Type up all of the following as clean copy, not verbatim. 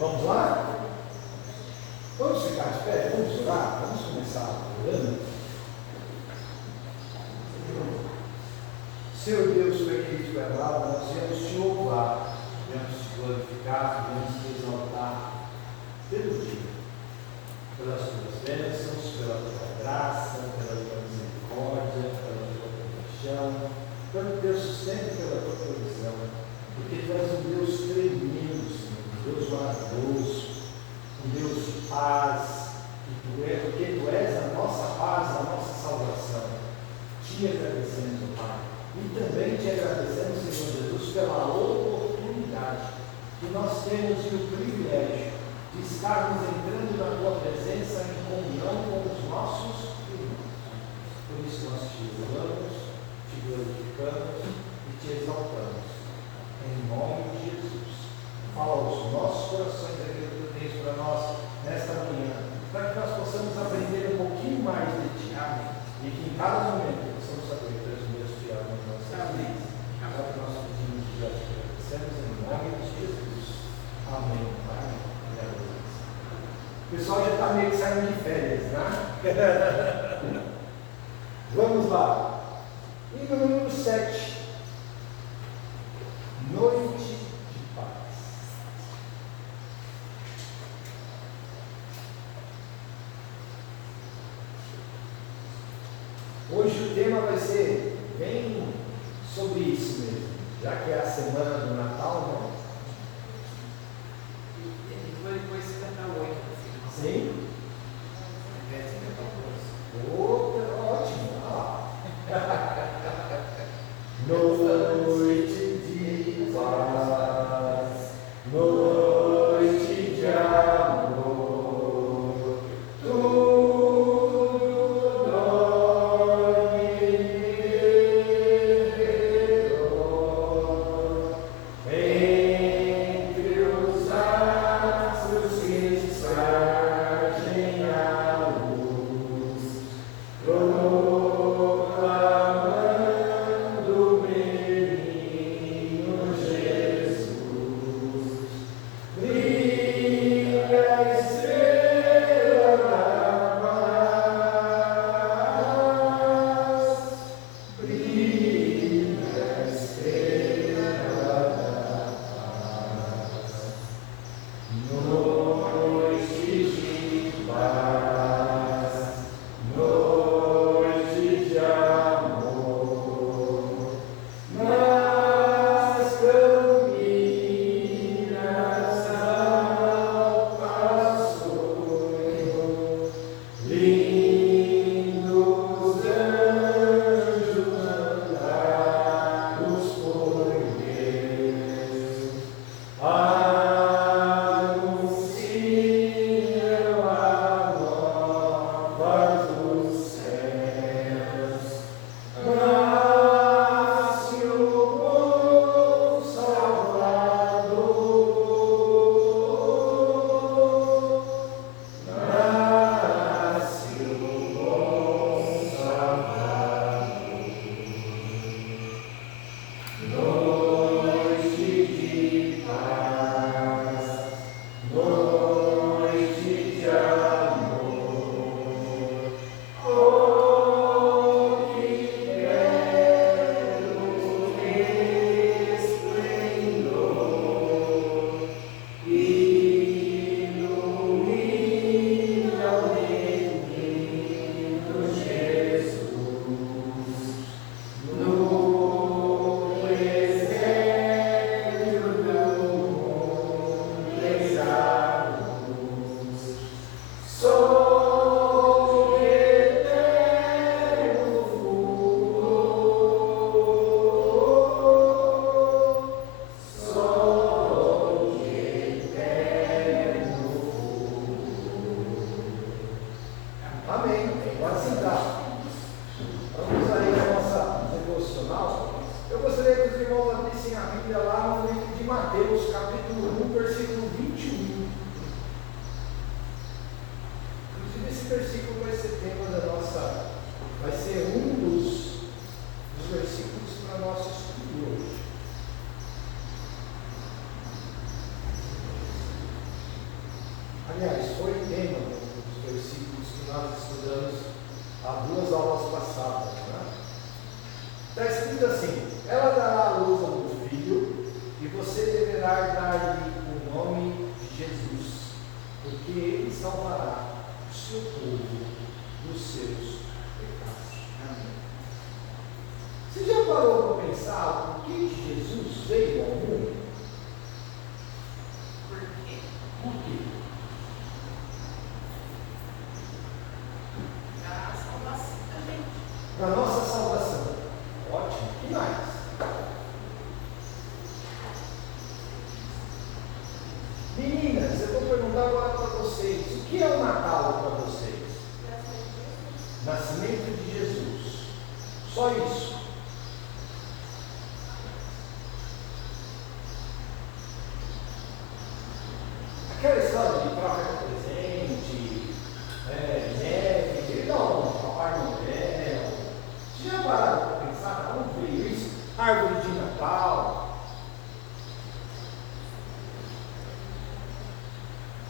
Vamos lá? Vamos ficar de pé? Vamos orar? Vamos começar orando? Senhor Deus, Pai querido, Pai amado, nós viemos te louvar, viemos te glorificar, viemos te exaltar pelo dia, pelas tuas bênçãos, pela tua graça, pela tua misericórdia, pela tua compaixão, pelo teu sustento e pela tua provisão, porque tu és um Deus tremendo, Senhor, um Deus maravilhoso, um Deus de paz, porque tu és a nossa paz, a nossa salvação. Te agradecemos, Pai, e também te agradecemos, Senhor Jesus, pela oportunidade que nós temos e o privilégio de estarmos entrando na tua presença em comunhão com os nossos irmãos. Por isso nós te louvamos, te glorificamos e te exaltamos. Em nome de Jesus, fala aos nossos corações aquilo que tu tens para nós nesta manhã, para que nós possamos aprender um pouquinho mais de ti, amém? E que em cada momento possamos saber que és o Deus fiel nas nossas vidas. É o que nós pedimos e já te agradecemos em nome de Jesus. Amém. Pai. O pessoal já está meio que saindo de férias, né? Vamos lá. Hino número 7. Noite de paz. Hoje o tema vai ser bem sobre isso mesmo, já que é a semana do Natal, né? E a gente vai depois cantar 8 no final. Sim? Ao invés de cantar 12. Ótimo! Noite de paz, noite de amor, tudo dorme entre os astros que sargem a luz, proclamando o menino Jesus. Brilha a estrela da paz, brilha a estrela da paz. Noite de paz, noite de amor, nas campinas ao pastoreio, lindos anjos andados por Deus, anunciam a nova dos céus. Nasce o bom Salvador, nasce o bom Salvador. Noite de paz, noite de amor, oh, que belo esplendor, ilumina o menino Jesus, no presépio do mundo exalamos, sol de eterno fulgor, sol de eterno fulgor. Amém. Pode sentar. Vamos aí a nossa devocional. Eu gostaria que os irmãos abrissem a Bíblia lá no livro de Mateus, capítulo 1, versículo 21. Inclusive esse versículo vai ser tema da nossa, vai ser um dos versículos para nosso estudo hoje. Aliás, foi tema dos versículos que nós estudamos há 2 aulas passadas. Está escrito assim: ela dará à luz a um filho, e você deverá dar-lhe o nome de Jesus, porque ele salvará o seu povo dos seus pecados. Amém. Você já parou para pensar por que Jesus veio ao mundo? Por quê? Por quê? A salvação também. Para a nossa salvação. Ótimo. E mais? Meninas, eu vou perguntar agora para vocês: o que é o Natal para vocês? Nascimento de Jesus. Só isso. Aquela história de troca de presente, neve, não, Papai Noel. Vocês já pararam para pensar onde veio isso? Árvore de Natal.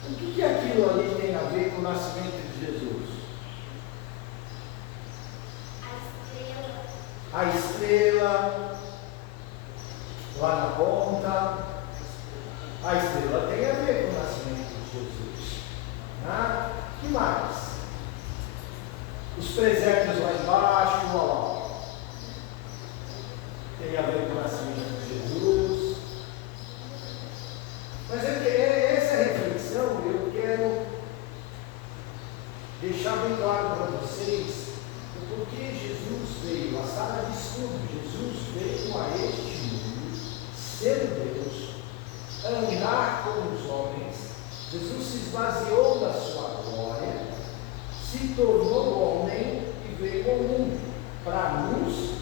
O que aquilo ali tem a ver com o nascimento de Jesus? A estrela lá na ponta. A estrela tem a ver com o nascimento de Jesus. Ah, que mais? Os presépios lá embaixo, ó, tem a ver com o nascimento de Jesus. Mas essa reflexão eu quero deixar bem claro para vocês o porquê Jesus veio. A sala de estudo: Jesus veio a este mundo, ser Deus, andar com os homens. Jesus se esvaziou da sua glória, se tornou homem e veio ao mundo para nos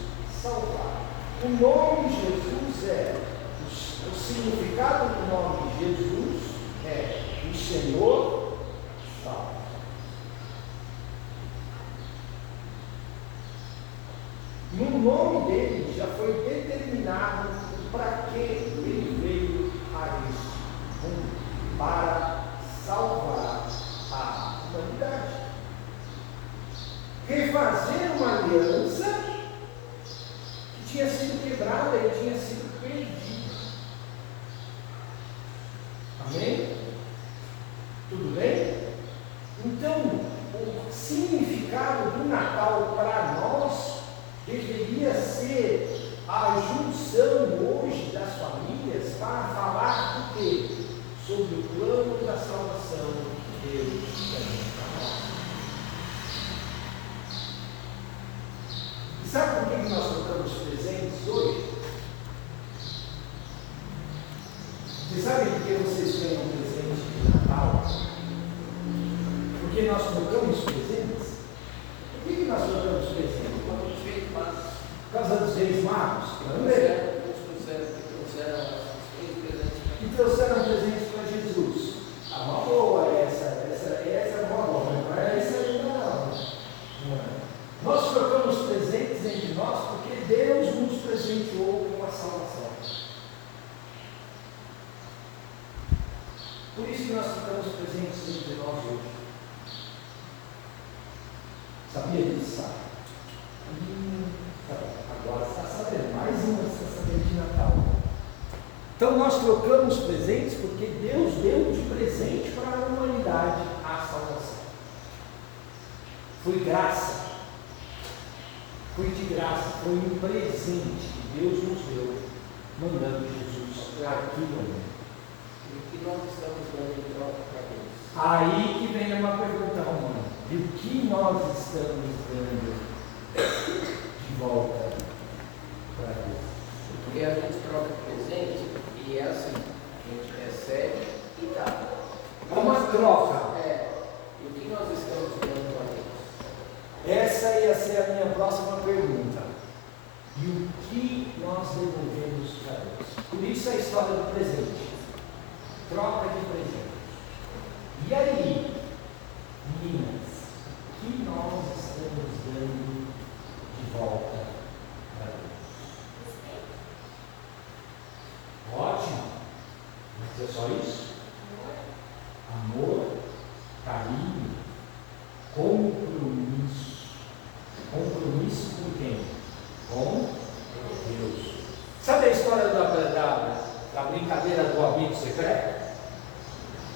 salvar. O nome Jesus o significado do nome Jesus é o Senhor salva. No nome dele já foi determinado para que ele veio a este mundo, para salvar a humanidade. Refazer uma aliança que tinha sido quebrada e tinha sido perdida. Amém? Tudo bem? Então, o significado do Natal para nós deveria ser a junção hoje das famílias para falar do quê? Sobre o plano da salvação que Deus tem para nós. E sabe por que nós trocamos presentes hoje? Vocês sabem por que vocês ganham um presente de Natal? Porque nós trocamos presentes? Por que nós trocamos presentes? Por causa dos Reis Magos? Também. E trouxeram presentes para Jesus. Uma boa essa é uma boa, não é essa ainda não. Nós trocamos presentes entre nós porque Deus nos presenteou com a salvação. Por isso que nós trocamos presentes entre nós hoje. Sabia disso, sabe? Agora está sabendo, mais uma está sabendo de Natal. Então nós trocamos presentes porque Deus deu de presente para a humanidade a salvação. Foi graça, foi de graça, foi um presente que Deus nos deu, mandando Jesus aqui no mundo. E o que nós estamos dando em troca para Deus? Aí que vem uma pergunta romana: e o que nós estamos dando de volta para Deus? Porque a gente troca presente e é assim, a gente recebe e dá. É uma troca. E o que nós estamos dando para Deus? Essa ia ser a minha próxima pergunta. E o que nós devolvemos para Deus? Por isso a história do presente. Troca de presente. E aí, meninas, o que nós estamos dando de volta para Deus? Ótimo. Mas é só isso? Amor carinho, compromisso. Compromisso com quem? Com Deus. Sabe a história da brincadeira do amigo secreto?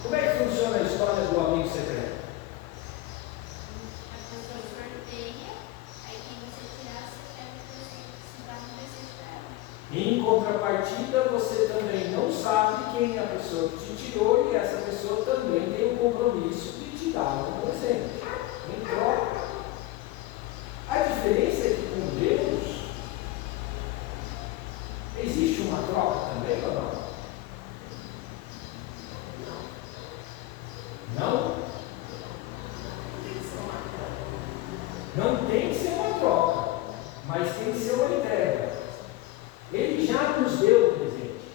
Como é que funciona a história do amigo secreto? A pessoa sorteia, aí quem você tirar, você pega o presente, se dá um presente para ela. Em contrapartida, você também não sabe quem é a pessoa que te tirou e essa pessoa também tem o compromisso de te dar um presente, em troca. A diferença é que com Deus existe uma troca também ou não? Não? Não tem que ser uma troca, mas tem que ser uma entrega. Ele já nos deu o presente.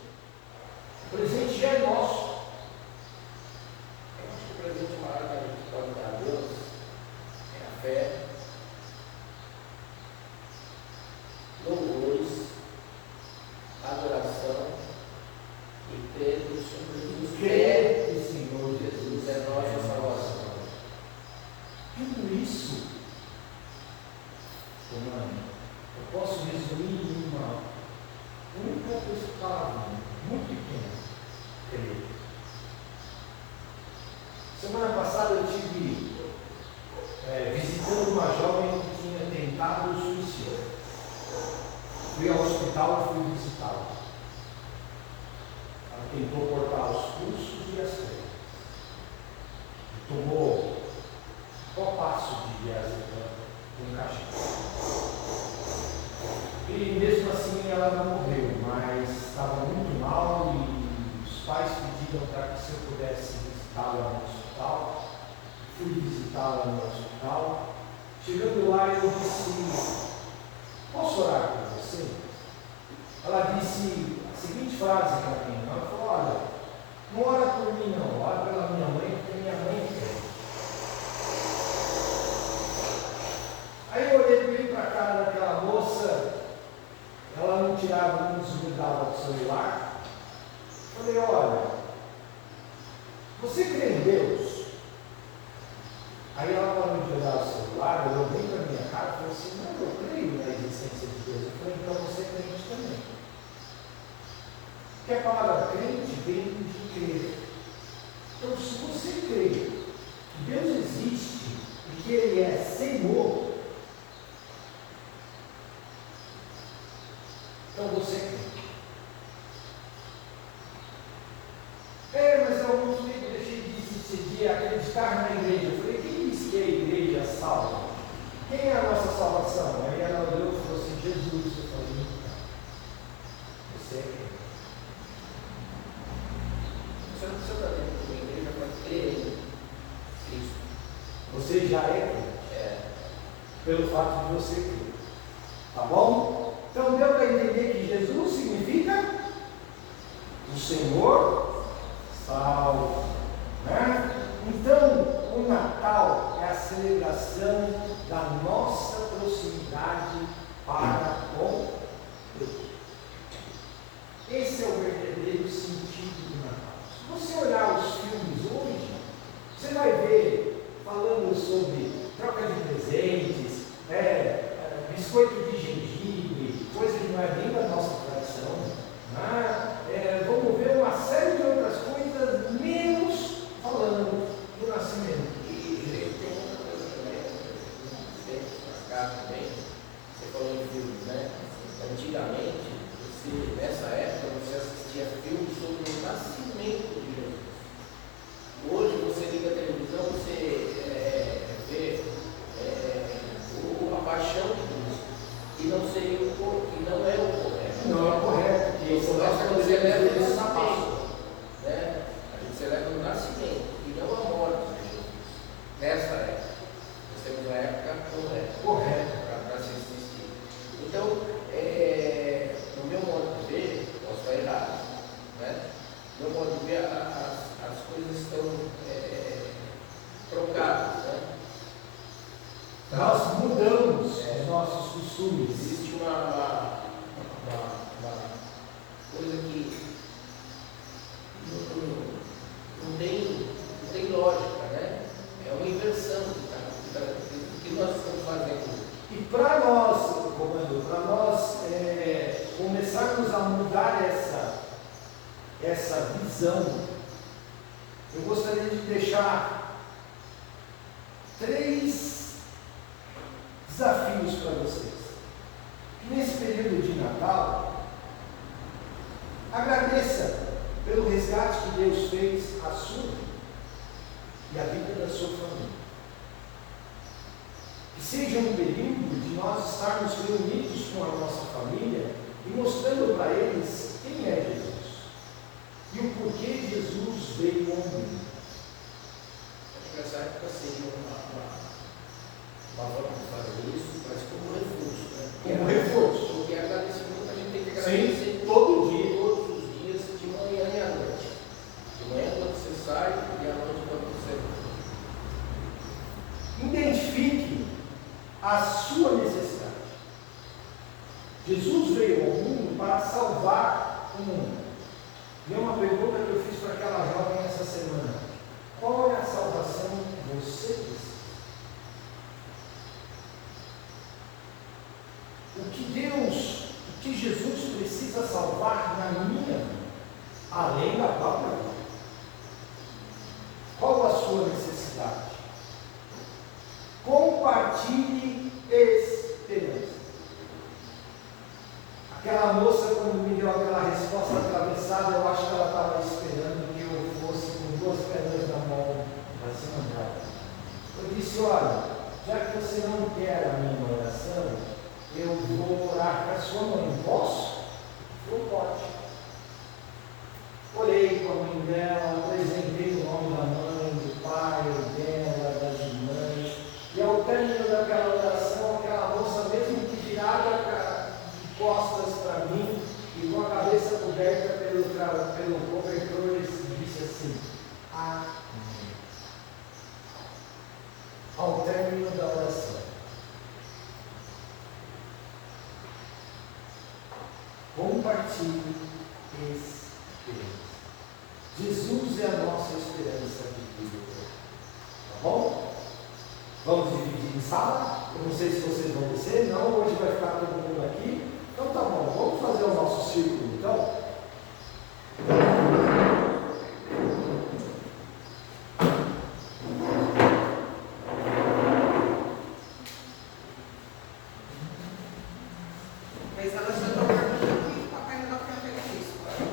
O presente já é nosso. Eu acho que o presente maior que a gente pode dar a Deus é a fé, louvores, adoração e crer no Senhor Jesus. Crer no Senhor Jesus é nossa salvação. Tudo isso, Romano, eu posso resumir em uma única palavra, muito pequena: crer. Semana passada eu estive visitando uma jovem que tinha tentado o suicídio. Fui ao hospital e fui visitá-la. Ela tentou cortar os pulsos e as pernas. Tomou qual passo de diazepam com caixão. E mesmo assim ela não morreu, mas estava muito mal e os pais pediram para que se eu pudesse visitá-la no hospital. Fui visitá-la no hospital. Chegando lá eu disse: posso orar por você? Ela disse a seguinte frase para mim. Ela falou: olha, não ora por mim não, ora pela minha mãe, porque minha mãe quer. Aí eu olhei bem para a cara daquela moça, ela não tirava, não desligava do celular. Falei: olha, você crê em Deus? Aí ela parou de olhar o celular, olhou bem para a minha cara e falou assim: não, eu creio na existência de Deus. Eu falei: então você é crente também. Porque a palavra crente vem de crer. Então, se você crê que Deus existe e que Ele é Senhor, então você crê. Mas há alguns tempos deixei de decidir acreditar na igreja. Eu falei: quem diz que a igreja salva? Quem é a nossa salvação? Aí ela olhou e falou assim: Jesus. Eu falei: você é crente. Você não precisa estar dentro de uma igreja para crer em Cristo. Você já é crente. Pelo fato de você crer. Tá bom? Então deu para entender que Jesus significa o Senhor salva. Né? Então, o Natal é a celebração da nossa proximidade para com Deus. Esse é o verdadeiro sentido do Natal. Se você olhar os filmes hoje, você vai ver falando sobre troca de presentes, biscoito de gengibre, coisa que não é nem da nossa tradição. Né? Vamos ver uma série de outras coisas, menos falando do nascimento. E tem outra coisa também, para cá também, você falou em filmes, né? Antigamente, nessa época, você assistia filmes essa visão, eu gostaria de deixar 3 desafios para vocês. Que nesse período de Natal, agradeça pelo resgate que Deus fez à sua e à vida da sua família. Que seja um período de nós estarmos reunidos com a nossa família e mostrando para eles quem é Jesus e o porquê Jesus veio ao mundo. Acho que essa época seria uma forma de fazer isso, mas como reforço, né? Como reforço. Porque agradecimento a gente tem que Sim, agradecer todo dia. todos os dias, de manhã e à noite. De manhã quando você sai e à noite quando você Identifique a sua necessidade. Jesus veio ao mundo para salvar o mundo. E é uma pergunta que eu fiz para aquela jovem essa semana: qual é a salvação que você precisa? O que Jesus precisa salvar na minha vida, além da própria vida? Qual a sua necessidade? Compartilhe esperança. Aquela moça, quando me deu aquela resposta atravessada, eu acho que ela estava esperando que eu fosse com 2 pedras na mão para cima dela. Eu disse: olha, já que você não quer a minha oração, eu vou orar para a sua mãe. Posso? Eu pode. Orei com a mãe dela, apresentei o nome da mãe, do pai, dela, das irmãs. E ao término daquela oração, aquela moça, mesmo que virada de costas para mim e com a cabeça coberta pelo cobertor, disse assim: amém. Ao término da oração. Compartilhe esperança. Jesus é a nossa esperança de vida. Tá bom? Vamos dividir em sala? Eu não sei se vocês vão descer, não, hoje vai ficar todo mundo aqui. Então tá bom, vamos fazer o nosso círculo então.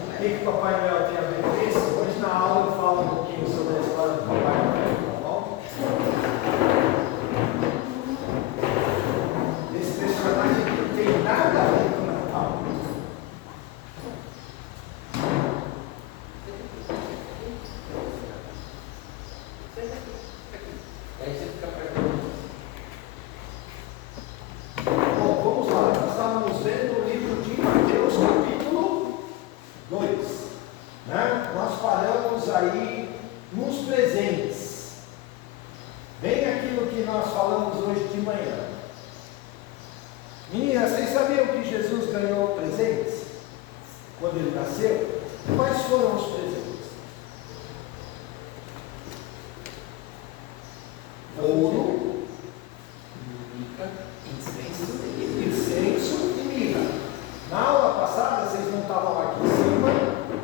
O que o Papai Noel tem a ver com isso? Hoje na aula eu falo um pouquinho sobre a história do Papai Noel, tá bom? Esse personagem aqui não tem nada a ver com o Natal. aí você fica perto. Bom, vamos lá. Nós estávamos vendo o livro de Mateus, capítulo 2. Né? Nós paramos aí nos presentes. Bem aquilo que nós falamos hoje de manhã. Meninas, vocês sabiam que Jesus ganhou presentes? Quando ele nasceu? Quais foram os presentes? Ouro, incenso e mirra. Na aula passada, vocês não estavam aqui em cima,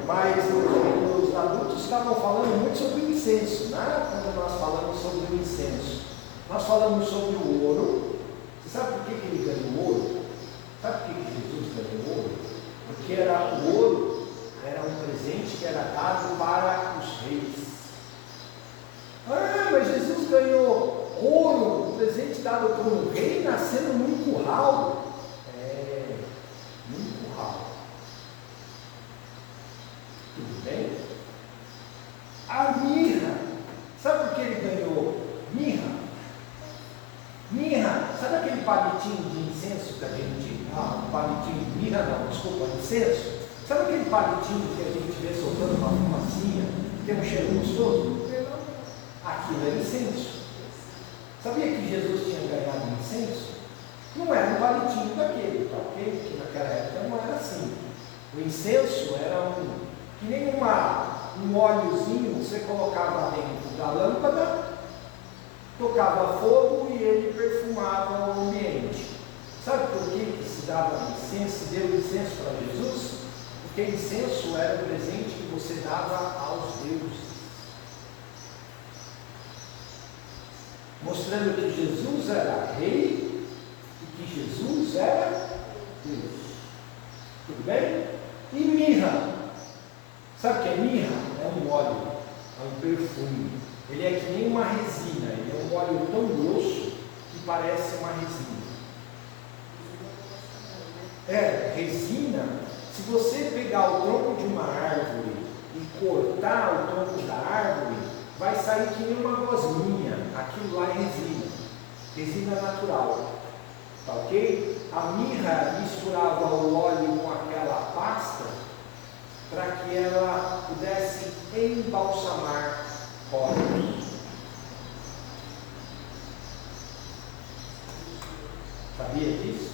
mas os adultos estavam falando muito sobre o incenso, né? Quando nós falamos sobre o incenso. Nós falamos sobre o ouro. Você sabe por que ele ganhou ouro? Sabe por que Jesus ganhou ouro? Porque o ouro era um presente que era dado para os reis. Ah, mas Jesus ganhou ouro, um presente dado por um rei nascendo num curral. Num curral. Tudo bem? A mirra. Sabe por que ele ganhou mirra? Mirra, sabe aquele palitinho de incenso que a gente. Palitinho de mirra não, desculpa, incenso. Sabe aquele palitinho que a gente vê soltando uma fumacinha, que tem um cheiro gostoso? Aquilo é incenso. Sabia que Jesus tinha ganhado incenso? Não era um palitinho daquele, tá ok? Porque naquela época não era assim. O incenso era que nem um óleozinho que você colocava dentro da lâmpada, tocava fogo e ele perfumava o ambiente. Sabe por que se dava licença, se deu licença para Jesus? Porque incenso era o presente que você dava aos deuses, mostrando que Jesus era rei e que Jesus era Deus. Tudo bem? E mirra. Sabe o que é mirra? É um óleo, é um perfume. Ele é que nem uma resina, ele é um óleo tão grosso que parece uma resina. Resina. Se você pegar o tronco de uma árvore e cortar o tronco da árvore, vai sair que nem uma gosminha. Aquilo lá é resina. Resina natural. Tá ok? A mirra misturava o óleo com aquela pasta para que ela pudesse embalsamar corpos. Sabia disso?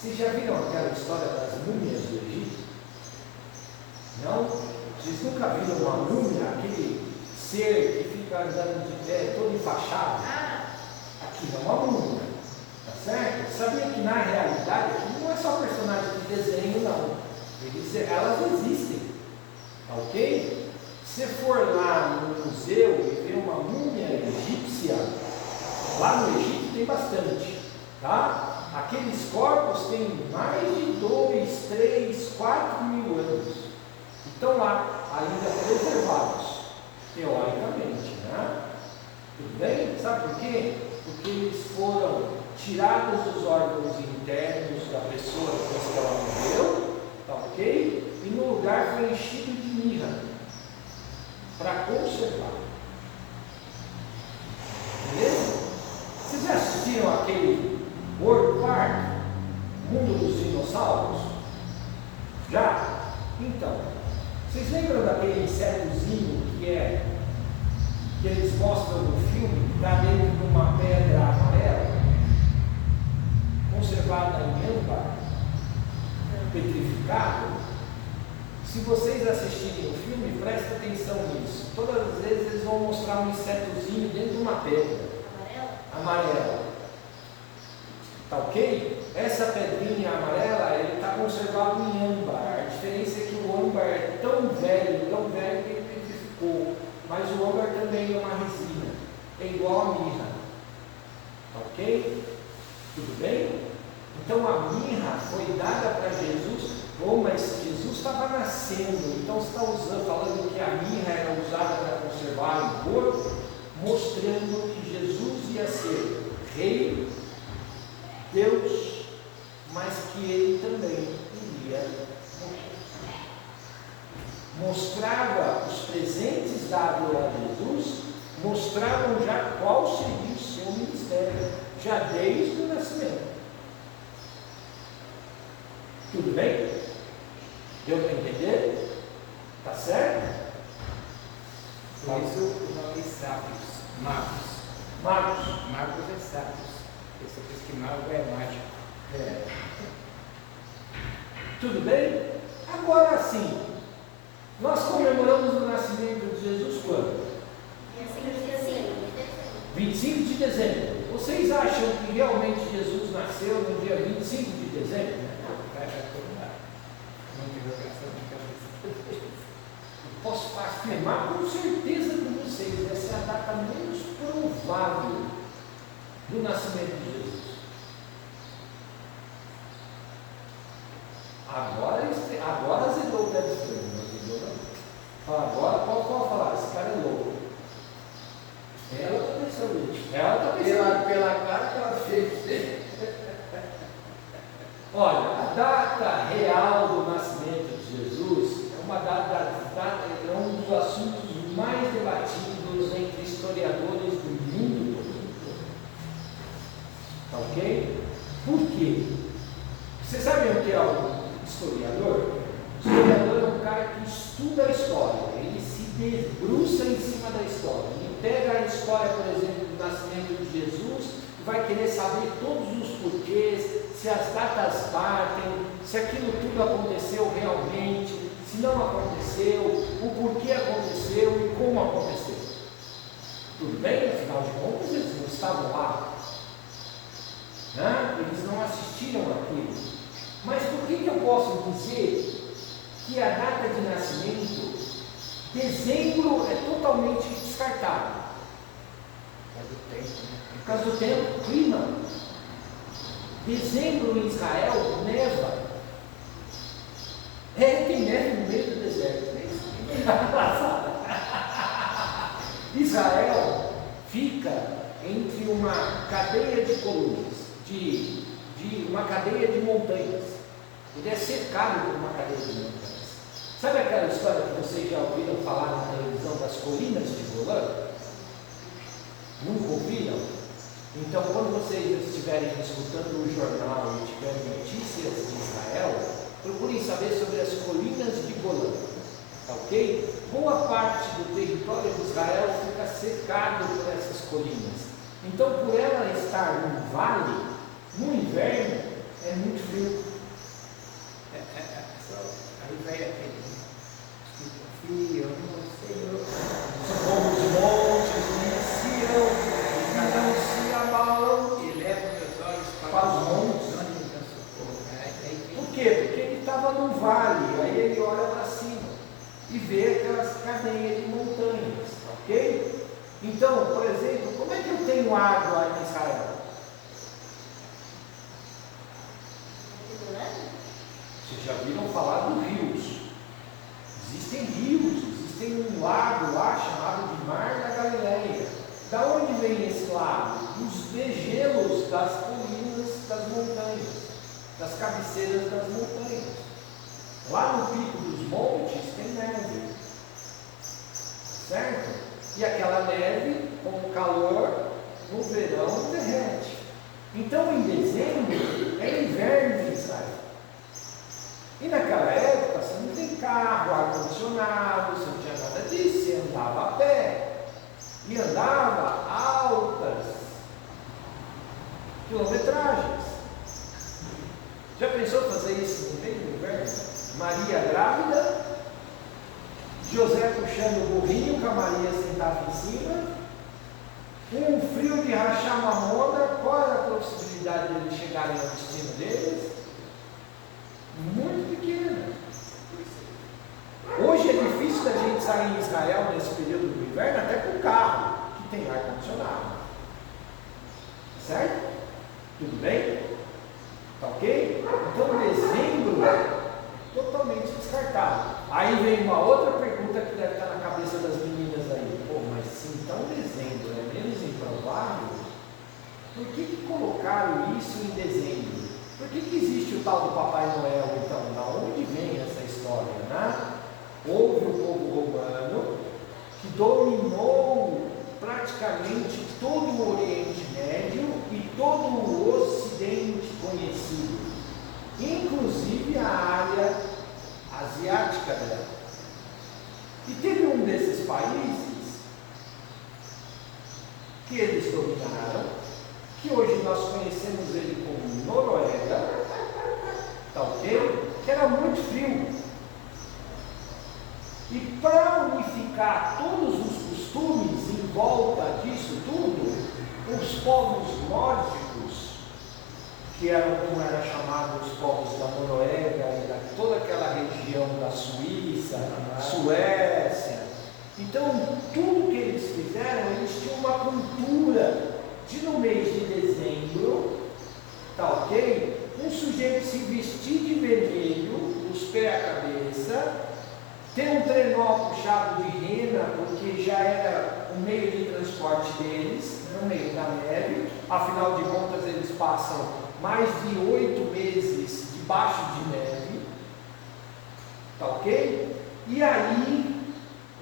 Vocês já viram aquela história das múmias do Egito? Não? Vocês nunca viram uma múmia, aquele ser que fica andando de pé, todo enfaixado? Aquilo é uma múmia, tá certo? Sabia que na realidade aquilo não é só personagem de desenho, não. Elas existem, tá ok? Se for lá no museu e ver uma múmia egípcia, lá no Egito tem bastante, tá? Aqueles corpos têm mais de 2, 3, 4 mil anos. Estão lá, ainda preservados, teoricamente, né? Tudo bem? Sabe por quê? Porque eles foram tirados dos órgãos internos da pessoa depois que ela morreu, tá ok? E no lugar foi enchido de mirra para conservar. Beleza? Vocês já assistiram aquele World Park, Mundo dos Dinossauros? Já? Então, vocês lembram daquele insetozinho que eles mostram no filme, que está dentro de uma pedra amarela, conservada em âmbar, petrificado? Se vocês assistirem o filme, prestem atenção nisso. Todas as vezes eles vão mostrar um insetozinho dentro de uma pedra amarela. Tá ok? Essa pedrinha amarela, ele está conservado em âmbar. A diferença é que o âmbar é tão velho que ele petrificou. Mas o âmbar também é uma resina. É igual a mirra. Tá ok? Tudo bem? Então a mirra foi dada para Jesus. Mas Jesus estava nascendo. Então você está falando que a mirra era usada para conservar o corpo, mostrando que Jesus ia ser rei, Deus, mas que ele também iria morrer. Mostrava os presentes dados a Jesus, mostravam já qual seria o seu ministério, já desde o nascimento. Tudo bem? Deu para entender? Tá certo? Por isso o nome é sábios, magos. Magos é sábios. Você diz que mago é mágico. Tudo bem? Agora sim, nós comemoramos o nascimento de Jesus quando? 25 de dezembro. Vocês acham que realmente Jesus nasceu no dia 25 de dezembro? Posso afirmar com certeza com vocês, essa é a data menos provável do nascimento de Jesus. Agora azedou o pé do freio, não azedou não? Agora pode falar, esse cara é louco. Ela está pensando isso. Pela cara que ela fez. Olha, a data real do nascimento de Jesus é uma data, é um dos assuntos mais debatidos entre historiadores do mundo todo. Tá ok? Por quê? Vocês sabem o que é o historiador? O historiador é um cara que estuda a história, ele se debruça em cima da história. Ele pega a história, por exemplo, do nascimento de Jesus e vai querer saber todos os porquês, se as datas batem, se aquilo tudo aconteceu realmente, se não aconteceu, o porquê aconteceu e como aconteceu. Tudo bem? Afinal de contas, eles não estavam lá. Né? Eles não assistiram aquilo. Mas por que eu posso dizer que a data de nascimento, dezembro é totalmente descartado. Por causa do tempo, clima. Dezembro em Israel neva. Tem neve no meio do deserto. Israel fica entre uma cadeia de colunas, de uma cadeia de montanhas. Ele é cercado por uma cadeia de montanhas. Sabe aquela história que vocês já ouviram falar na televisão das colinas de Golã? Nunca ouviram? Então, quando vocês estiverem escutando o jornal e tiverem notícias de Israel, procurem saber sobre as colinas de Golã. Tá ok? Boa parte do território de Israel fica cercado por essas colinas. Então, por ela estar num vale, no inverno, é muito frio. Aí vai aquele frio, não sei. Como os montes iniciam, não se abalam. E leva meus olhos Para os montes. Por quê? Porque ele estava num vale, aí ele olha para cima e vê aquelas cadeias de montanhas, ok? Então, por exemplo, como é que eu tenho água em Israel? Vocês já viram falar dos rios? Existem rios, existem um lago lá chamado de Mar da Galileia. Da onde vem esse lago? Dos degelos das colinas das montanhas, das cabeceiras das montanhas. Lá no pico dos montes tem neve, certo? E aquela neve, com o calor, no verão derrete. Então, em dezembro, é inverno em Israel. E naquela época, você não tem carro, ar-condicionado, você não tinha nada disso, você andava a pé. E andava altas quilometragens. Já pensou fazer isso no meio do inverno? Maria grávida, José puxando o burrinho com a Maria sentada em cima, um frio de rachar mamona. Qual era a possibilidade de eles chegarem ao destino deles? Muito pequena. Hoje é difícil da gente sair em Israel nesse período do inverno, até com carro, que tem ar-condicionado. Certo? Tudo bem? Tá ok? Então, dezembro é totalmente descartado. Aí vem uma outra pergunta que deve estar na cabeça das meninas aí. Pô, mas se então dezembro é menos improvável, por que colocaram isso em dezembro? Por que existe o tal do Papai Noel, então? Da onde vem essa história, né? Houve o povo romano que dominou praticamente todo o Oriente Médio e todo o Ocidente conhecido, inclusive a área asiática dela. E teve um desses países que eles dominaram, que hoje nós conhecemos ele como Noruega, tá ok? Que era muito frio. E para unificar todos os costumes em volta disso tudo, os povos nórdicos, que eram como era chamado os povos da Noruega e da toda aquela região da Suíça, Suécia, então tudo que eles fizeram, eles tinham uma cultura de no mês de dezembro, tá ok? Um sujeito se vestir de vermelho, dos pés à cabeça, ter um trenó puxado de rena, porque já era o meio de transporte deles, no meio da neve. Afinal de contas, eles passam mais de 8 meses debaixo de neve, tá ok? E aí,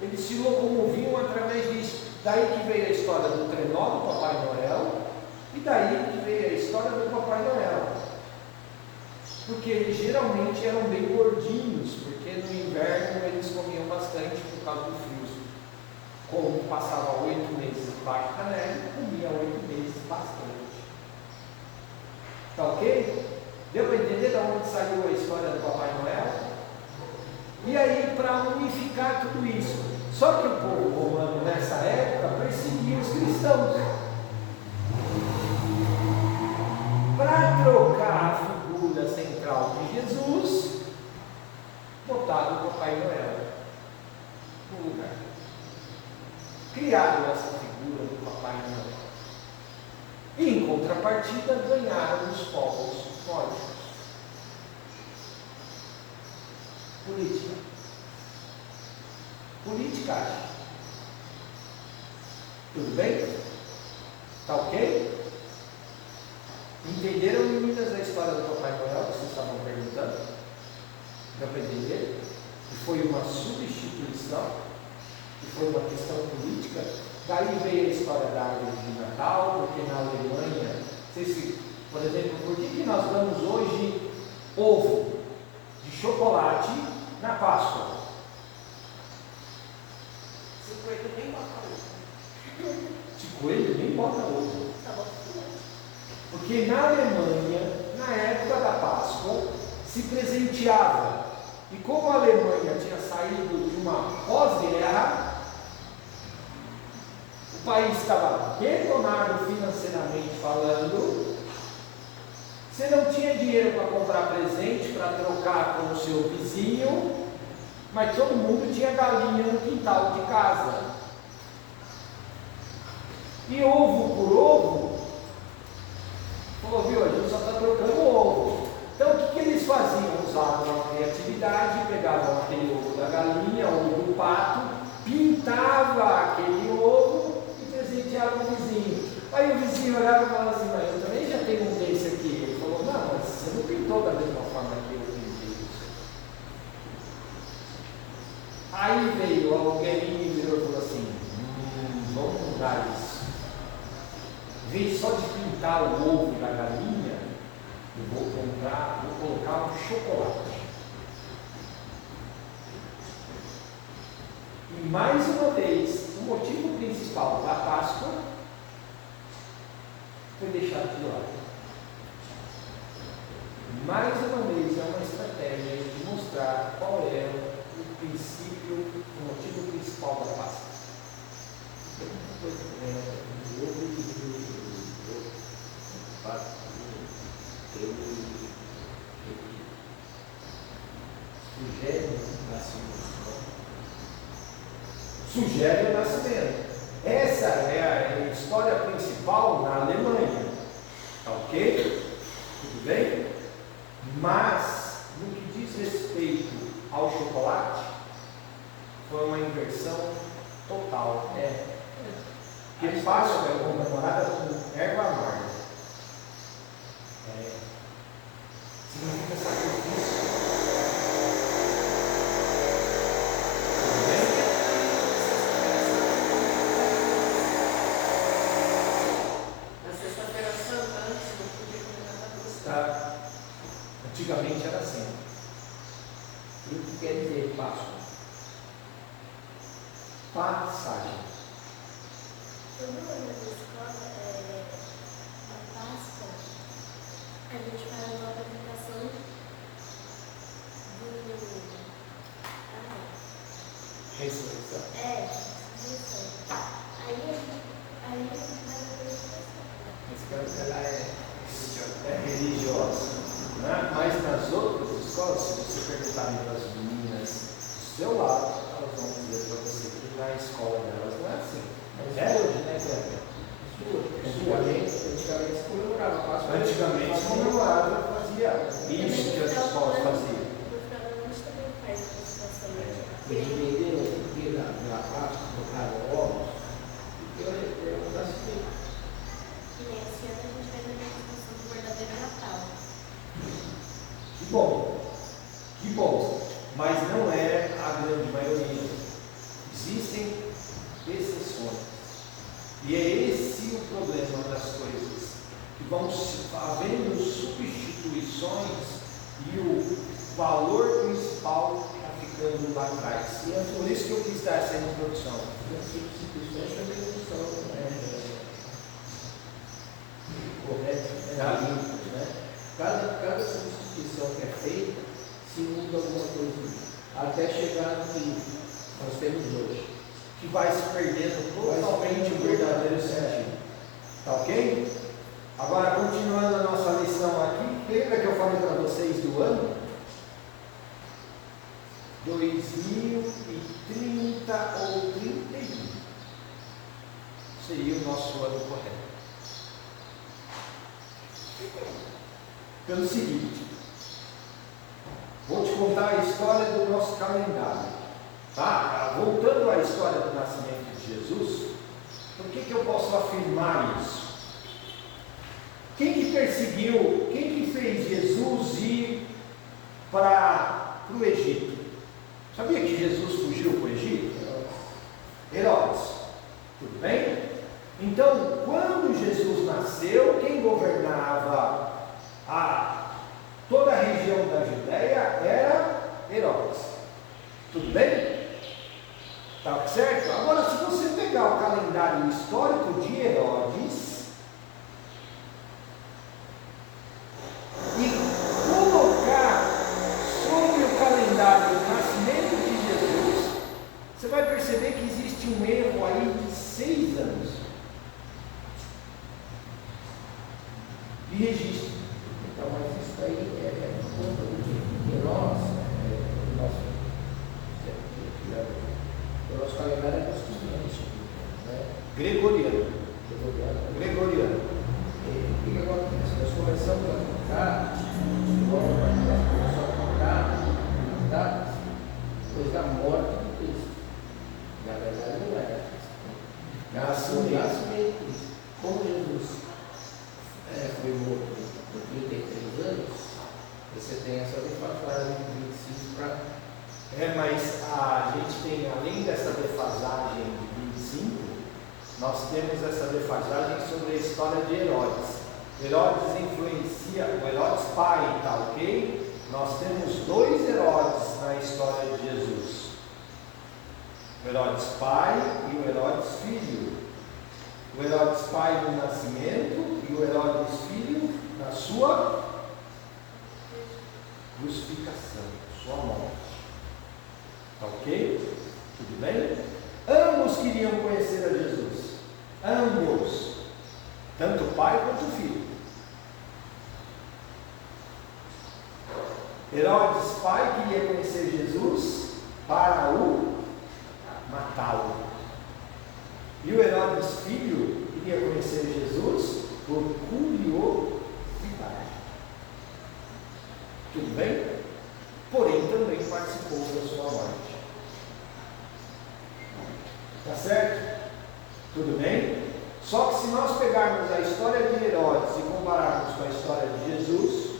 eles se locomoviam através disso. Daí que veio a história do trenó do Papai Noel, e daí que veio a história do Papai Noel. Porque eles geralmente eram bem gordinhos, porque no inverno eles comiam bastante por causa do frio. Como passava 8 meses debaixo da neve, comia 8 meses bastante. Tá ok? Deu para entender de onde saiu a história do Papai Noel? E aí, para unificar tudo isso. Só que o povo romano nessa época perseguia os cristãos. Para trocar a figura central de Jesus, botaram criado essa figura do Papai Noel. E, em contrapartida, ganharam os povos nórdicos. Política. Politicagem. Tudo bem? Tá ok? Entenderam, meninas, a história do Papai Noel que vocês estavam perguntando? Dá para entender? Que foi uma substituição, que foi uma questão política. Daí veio a história da árvore de Natal, porque na Alemanha, por exemplo, por que nós damos hoje ovo de chocolate na Páscoa? Se o coelho nem bota ovo. Se coelho nem bota ovo. Só bota filhote. Porque na Alemanha, na época da Páscoa, se presenteava. E como a Alemanha tinha saído de uma pós-guerra, o país estava detonado financeiramente falando, você não tinha dinheiro para comprar presente, para trocar com o seu vizinho, mas todo mundo tinha galinha no quintal de casa. E ovo por ovo, falou, viu, a gente só está trocando ovo. Então o que eles faziam? Usavam a criatividade, pegavam aquele ovo da galinha ou do pato, pintava aquele ovo e presenteava o vizinho. Aí o vizinho olhava e falava assim, mas eu também já tenho um desse aqui. Ele falou, não, mas você não pintou da mesma forma que eu pintei isso. Aí veio alguém e virou e falou assim, vamos mudar isso. Em vez só de pintar o ovo da galinha, eu vou colocar um chocolate. E mais uma vez, o motivo principal da Páscoa foi deixado de lado. Mais uma vez, é uma estratégia de mostrar qual é o princípio, o motivo principal da Páscoa. Sugere o nascimento. Essa é a história principal na Alemanha. Tá ok? Tudo bem? Mas, no que diz respeito ao chocolate, foi uma inversão total. Porque Páscoa é comemorada com erva amarga. Significa sacrifício. Antigamente era assim. E o que quer dizer Páscoa? Passagem. Todo ano na escola, na Páscoa, a gente faz uma apresentação do. Ressurreição. Ressurreição. Aí a gente faz a apresentação. Ela é religiosa. Né? Mas nas outras escolas, se você perguntarem para as meninas do seu lado, elas vão dizer para você que na escola delas não é assim. Mas é hoje, né, Guilherme? Antigamente se comemorava Páscoa. Antigamente se comemorava, fazia isso que as escolas faziam. No final da noite também faz a apresentação. Entenderam o porquê da Páscoa, colocaram ovos? Porque é um nascimento. E esse ano a gente faz a apresentação do verdadeiro Natal. Que bom, mas não é a grande maioria. Existem exceções. E é esse o problema das coisas, que vão havendo substituições e o valor principal está ficando lá atrás. E é por isso que eu quis dar essa introdução. As substituições também não são corretas, né? Cada substituição que é feita, se muda alguma coisa, até chegar no que nós temos hoje. Que vai se perdendo totalmente o verdadeiro sentido. Tá ok? Agora, continuando a nossa lição aqui, lembra que eu falei para vocês do ano? 2030 ou 31. seria o nosso ano correto. Pelo seguinte, vou te contar a história do nosso calendário. Tá? Voltando à história do nascimento de Jesus, por que eu posso afirmar isso? Quem que perseguiu, quem que fez Jesus ir para o Egito? Sabia que Jesus fugiu para o Egito? Herodes. Tudo bem? Então, quando Jesus nasceu, quem governava toda a região da Judéia era Herodes. Tudo bem? Tá certo? Agora, se você pegar o calendário histórico de Herodes e colocar sobre o calendário do nascimento de Jesus, você vai perceber que existe um erro aí de 6 anos de registro. Então, mas isso aí é por conta de Herodes, o nosso calendário é constituinte, né? Gregoriano. O que acontece? Nós começamos a contar, começou a contar as datas depois da morte de Cristo. Na verdade, não era Cristo. O nascimento de Cristo. Como Jesus foi morto com 33 anos, você tem essa defasagem de 25 para. Mas a gente tem, além dessa defasagem de 25, nós temos essa defasagem sobre a história de Herodes. Herodes influencia, o Herodes pai, tá ok? Nós temos 2 Herodes na história de Jesus: o Herodes pai e o Herodes filho. O Herodes pai no nascimento e o Herodes filho na sua crucificação, sua morte. Tá ok? Tudo bem? Ambos queriam conhecer a Jesus. Ambos. Tanto o pai quanto o filho. Herodes pai queria conhecer Jesus para o matá-lo. E o Herodes filho queria conhecer Jesus por curiosidade. Tudo bem? Porém também participou da sua morte. Tá certo? Tudo bem? Só que se nós pegarmos a história de Herodes e compararmos com a história de Jesus,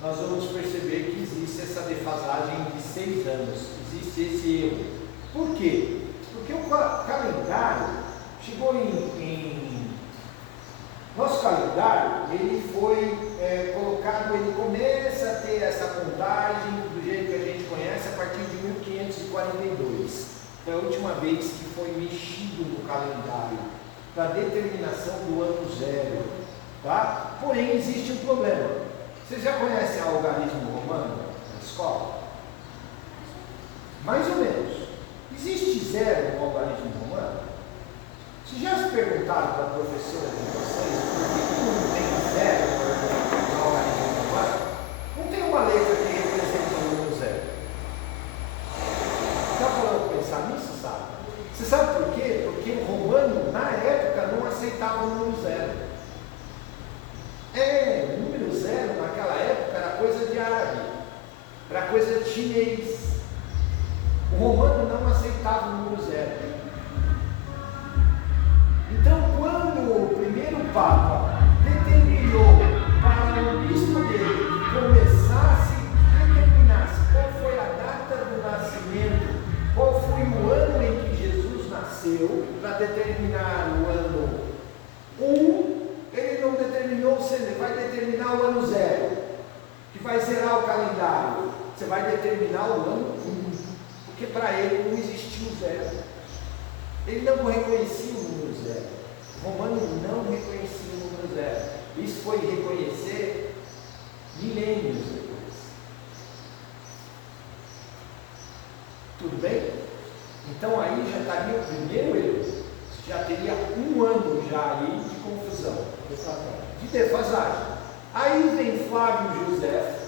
nós vamos perceber que existe essa defasagem de 6 anos, existe esse erro. Por quê? Porque o calendário chegou nosso calendário, ele foi colocado, ele começa a ter essa contagem do jeito que a gente conhece a partir de 1542. Foi a última vez que foi mexido no calendário para determinação do ano zero, tá? Porém, existe um problema. Vocês já conhecem o algarismo romano na escola? Mais ou menos. Existe zero no algarismo romano? Vocês já se perguntaram para a professora de vocês por que não tem zero no algarismo romano? Não tem uma letra que representa o número zero. Já parou para pensar nisso, sabe? Você sabe por quê? Porque o romano, na época, não aceitava o número zero. O número zero naquela época era coisa de árabe, era coisa de chinês. O romano não aceitava o número zero. Então, quando o primeiro Papa determinou para o bispo dele determinasse qual foi a data do nascimento, qual foi o ano em que Jesus nasceu, para determinar o ano 1, ele não determinou, ele vai determinar o ano 0, que vai zerar o calendário. Você vai determinar o ano 1, porque para ele não existia o 0. Ele não reconhecia o número 0. O romano não reconhecia o número 0. Isso foi reconhecer milênios depois. Tudo bem? Então aí já estaria o primeiro erro. Já teria um ano já aí de confusão, de defasagem. Aí vem Flávio José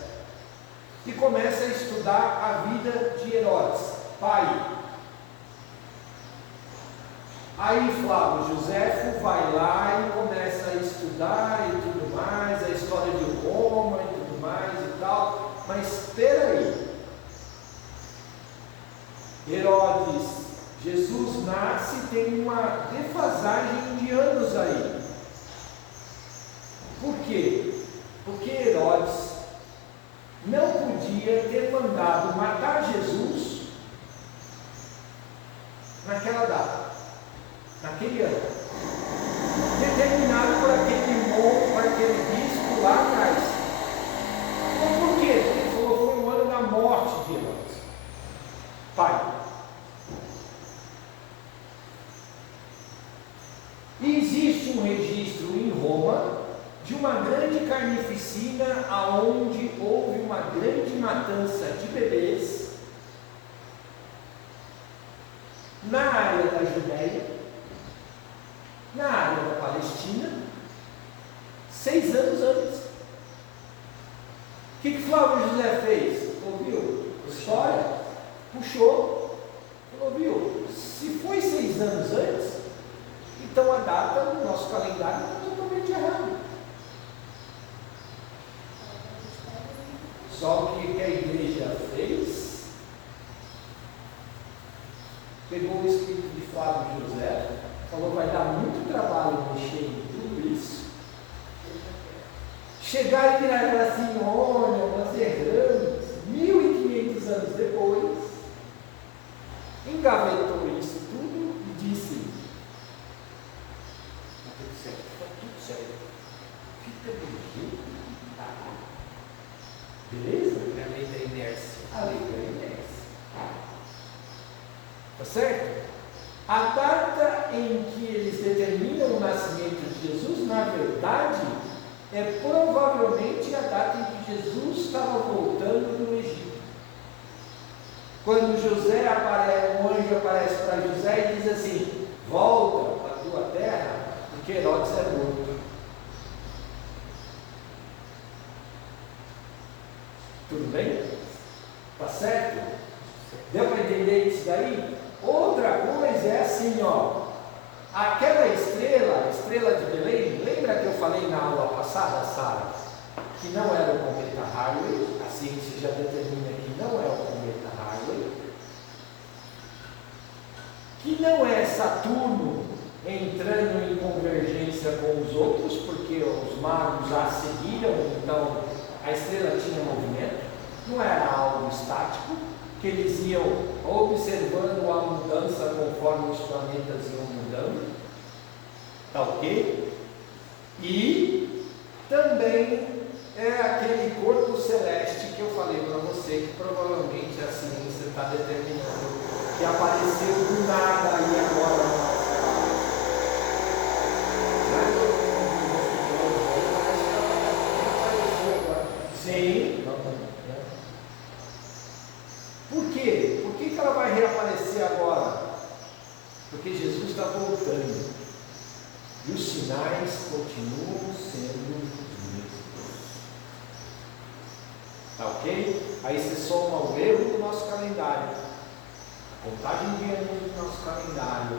e começa a estudar a vida de Herodes, pai. Aí Flávio Josefo vai lá e começa a estudar e tudo mais, a história de Roma e tudo mais e tal. Mas espera aí. Herodes, Jesus nasce, tem uma defasagem de anos aí. Por quê? Porque Herodes não podia ter mandado matar Jesus naquela data, naquele ano, determinado por aquele bispo lá atrás. Então por quê? Ele falou que foi o ano da morte de Herodes, pai. E existe um registro em Roma de uma grande carnificina aonde houve uma grande matança de bebês na área da Judéia, na área da Palestina, 6 anos antes. O que Flávio José fez? Ouviu? História? Puxou. Ouviu? Se foi 6 anos antes, então a data do nosso calendário está totalmente errada. Só o que a igreja fez, pegou o escrito de Flávio José, falou: vai dar muito trabalho mexer em tudo isso. Chegar e virar aquela senhora, umas errantes, 1500 anos depois, engavetou isso tudo e disse: está tudo certo, fica do jeito que está. Beleza? A lei da inércia. A lei da inércia. Tá certo? A data em que eles determinam o nascimento de Jesus, na verdade, é provavelmente a data em que Jesus estava voltando do Egito. Quando José aparece, um anjo aparece para José e diz assim: volta para a tua terra, porque Herodes é morto. Tudo bem? Tá certo? Deu para entender isso daí? Outra coisa é assim, ó. Aquela estrela, a estrela de Belém, lembra que eu falei na aula passada, Sara, que não era o cometa Harley? A ciência já determina que não é o cometa Harley. Que não é Saturno entrando em convergência com os outros, porque os magos a seguiram, então a estrela tinha movimento, não era algo estático, que eles iam observando a mudança conforme os planetas iam mudando, tá ok? E também é aquele corpo celeste que eu falei para você, que provavelmente a ciência está determinando, que apareceu do nada aí agora na nossa aula. Sim. Por quê? Por que ela vai reaparecer agora? Porque Jesus está voltando. E os sinais continuam sendo os mesmos. Tá ok? Aí você soma o erro do nosso calendário, a contagem de anos do nosso calendário,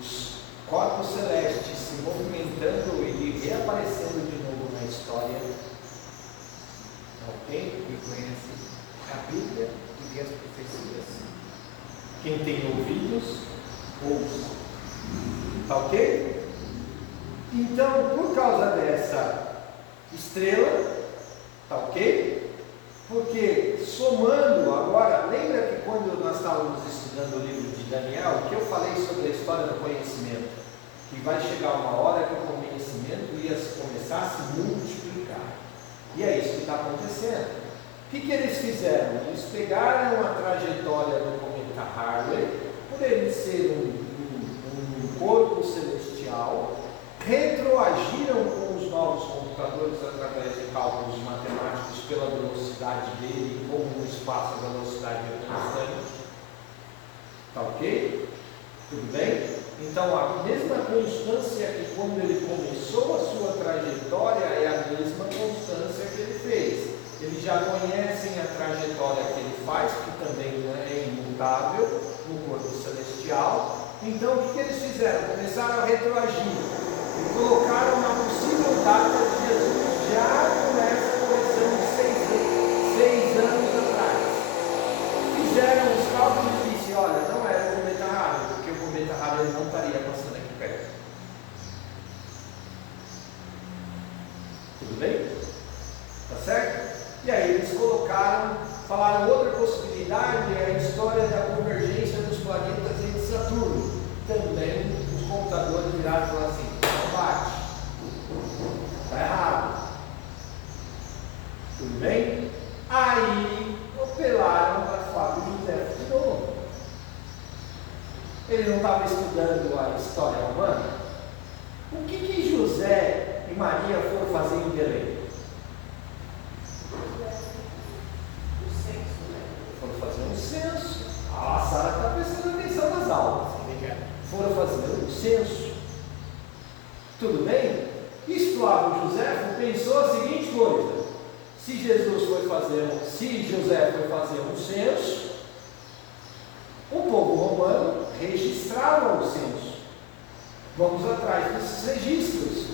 os corpos celestes se movimentando e reaparecendo de novo na história. Tá ok? E conhece a Bíblia e as profecias. Quem tem ouvidos, ouça. Tá ok? Então, por causa dessa estrela, tá ok? Porque somando agora, lembra que quando nós estávamos estudando o livro de Daniel, que eu falei sobre a história do conhecimento, que vai chegar uma hora que o conhecimento ia começar a se multiplicar. E é isso que está acontecendo. O que eles fizeram? Eles pegaram a trajetória do cometa Harley, por ele ser um corpo celestial, retroagiram com os novos computadores através de cálculos matemáticos pela velocidade dele, como no espaço a velocidade é constante. Tá ok? Tudo bem? Então a mesma constância que quando ele começou a sua trajetória é a mesma constância que ele fez. Eles já conhecem a trajetória que ele faz, que também é imutável no corpo celestial, Então o que eles fizeram? Começaram a retroagir e colocaram uma possível data de Jesus já com essa correção de 6 anos atrás. Fizeram os cálculos e disseram, olha, não era o cometa Halley, porque o cometa Halley não estaria passando aqui perto. Tudo bem? Tá certo? E aí eles falaram outra possibilidade, é a história da convergência dos planetas entre Saturno. Também os computadores viraram e falaram assim, não bate, está errado. Tudo bem? Aí apelaram para Flávio José de novo. Ele não estava estudando a história romana? O que José e Maria foram fazer em Belém? Foram fazer um censo. A Sara está prestando atenção nas aulas. Foram fazer um censo. Tudo bem? E Flávio José pensou a seguinte coisa: se José foi fazer um censo, o povo romano registrava o censo. Vamos atrás desses registros.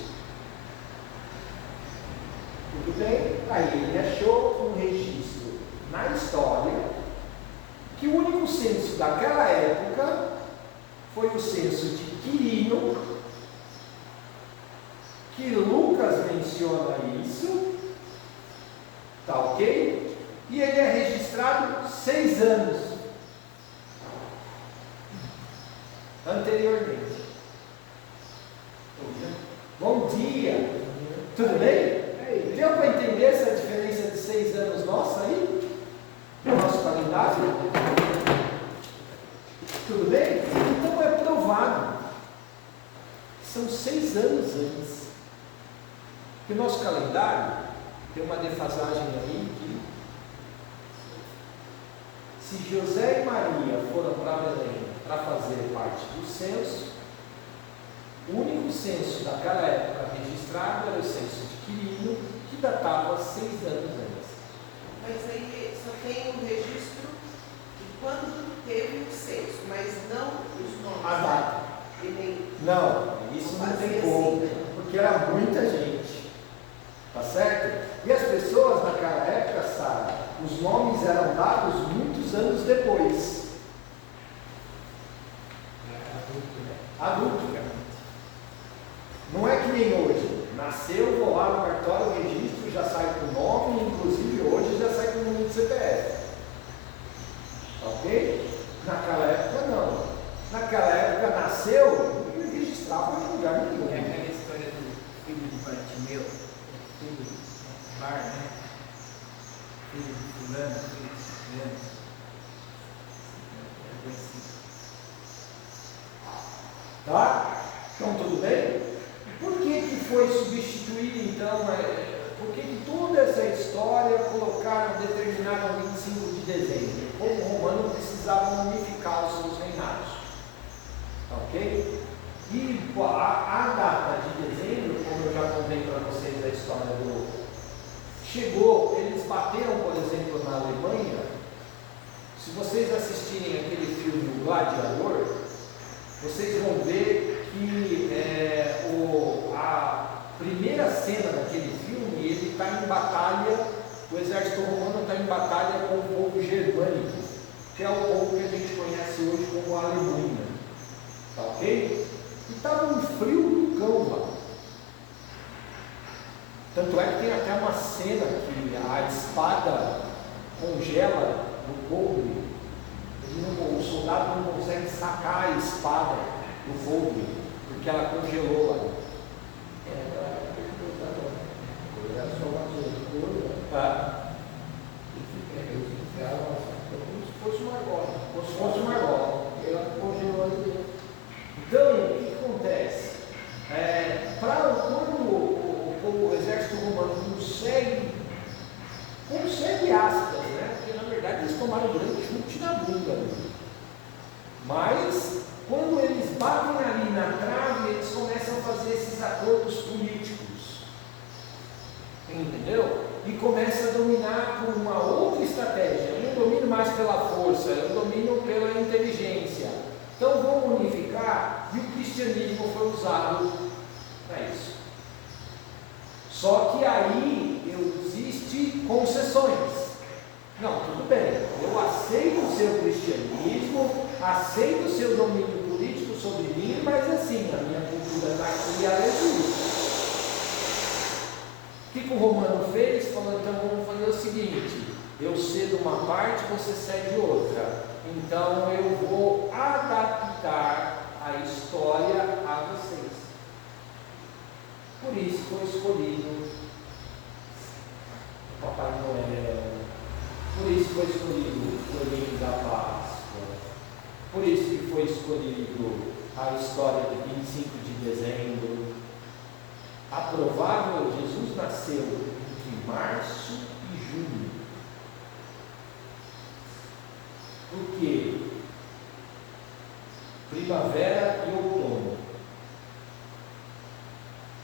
Tudo bem? Aí ele achou um registro na história que o único censo daquela época foi o censo de Quirino, que Lucas menciona isso, tá ok? E ele é registrado 6 anos anteriormente. Bom dia! Tudo bem? Deu para entender essa diferença de 6 anos nossa aí? No nosso calendário? Tudo bem? Então é provado. São 6 anos antes. Porque o nosso calendário tem uma defasagem aí que, se José e Maria foram para Belém para fazer parte do censo, o único censo daquela época registrado era o censo de Quirino, que datava 6 anos antes. Mas aí só tem um registro de quando teve o censo, mas não os nomes. A data. E nem... Não, isso não tem como, porque era muita gente. Tá certo? E as pessoas naquela época, Sara, os nomes eram dados muitos anos depois. Adulto. Não é que nem hoje. Nasceu, vou lá no cartório, o registro já sai com o nome, inclusive hoje já sai com o número de CPF. Ok? Naquela época não. Naquela época nasceu e registrava em lugar nenhum. É aquela história do filho de Bartimeu, filho de Bar, né? Filho de fulano, filho de ciclano. Tá? Então tudo bem? Por que foi substituído então? Por que toda essa história colocaram determinado 25 de dezembro? O povo romano precisava unificar os seus reinados. Ok? E a data de dezembro, como eu já contei para vocês a história chegou, eles bateram, por exemplo, na Alemanha. Se vocês assistirem aquele filme O Gladiador, vocês vão ver que a primeira cena daquele filme, ele está em batalha, o exército romano está em batalha com o povo germânico, que é o povo que a gente conhece hoje como a Alemanha. Tá ok? E estava um frio do cão lá. Tanto é que tem até uma cena que a espada congela no couro. O soldado não consegue sacar a espada do couro, porque ela congelou lá. Era só uma coisa, Tá? como se fosse uma argola. Como se fosse uma argola. Ela congelou ali dentro. Então, o que acontece? Quando o exército romano consegue aspas, né? Porque na verdade eles tomaram um grande chute na bunda. Mas, quando eles batem ali na trave, eles começam a fazer esses acordos políticos. Entendeu? E começa a dominar por uma outra estratégia. Eu não domino mais pela força, eu domino pela inteligência. Então vamos unificar e o cristianismo foi usado para isso. Só que aí existem concessões. Não, tudo bem, eu aceito o seu cristianismo, aceito o seu domínio político sobre mim, mas assim, a minha cultura está aqui e ela existe. O que o Romano fez? Falou, então vamos fazer o seguinte, eu cedo uma parte, você cede outra. Então eu vou adaptar a história a vocês. Por isso foi escolhido o Papai Noel, por isso foi escolhido o Coelhinho da Páscoa, por isso que foi escolhido a história de 25 de dezembro. A provável, Jesus nasceu entre março e junho. Por quê? Primavera e outono.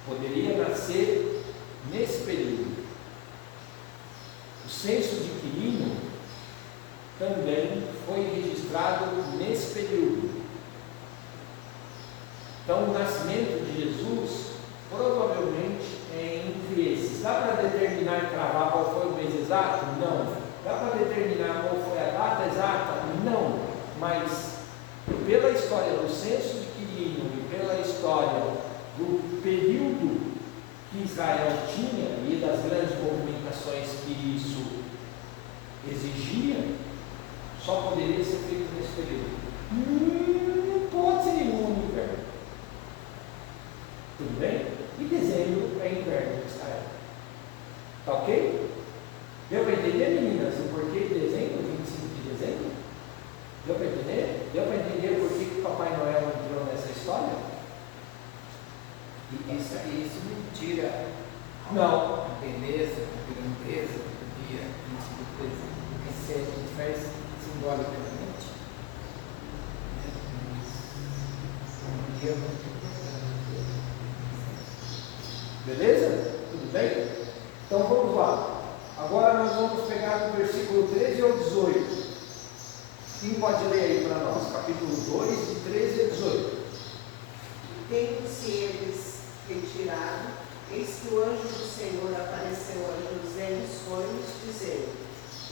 Poderia nascer nesse período. O censo de Quirino também foi registrado nesse período. Então, o nascimento de Jesus provavelmente é entre esses. Dá para determinar e cravar qual foi o mês exato? Não. Dá para determinar qual foi a data exata? Não. Mas, pela história do censo de Quirino e pela história do período que Israel tinha e das grandes movimentações que isso exigia, só poderia ser feito nesse período. Não pode ser nenhum no inverno. Tudo bem? E dezembro é inverno em Israel. Tá ok? Deu para entender, meninas, o porquê de dezembro, 25 de dezembro? Deu para entender? Deu para entender por que o Papai Noel entrou nessa história? E isso não tira Não. a beleza, a grandeza do dia 25 de dezembro, porque se a gente faz simbolicamente, um dia muito importante. Beleza? Tudo bem? Então vamos lá. Agora nós vamos pegar do versículo 13 ao 18. Quem pode ler aí para nós? Capítulo 2, de 13 a 18. Tendo-se eles retirado, eis que o anjo do Senhor apareceu a José em sonhos, dizendo: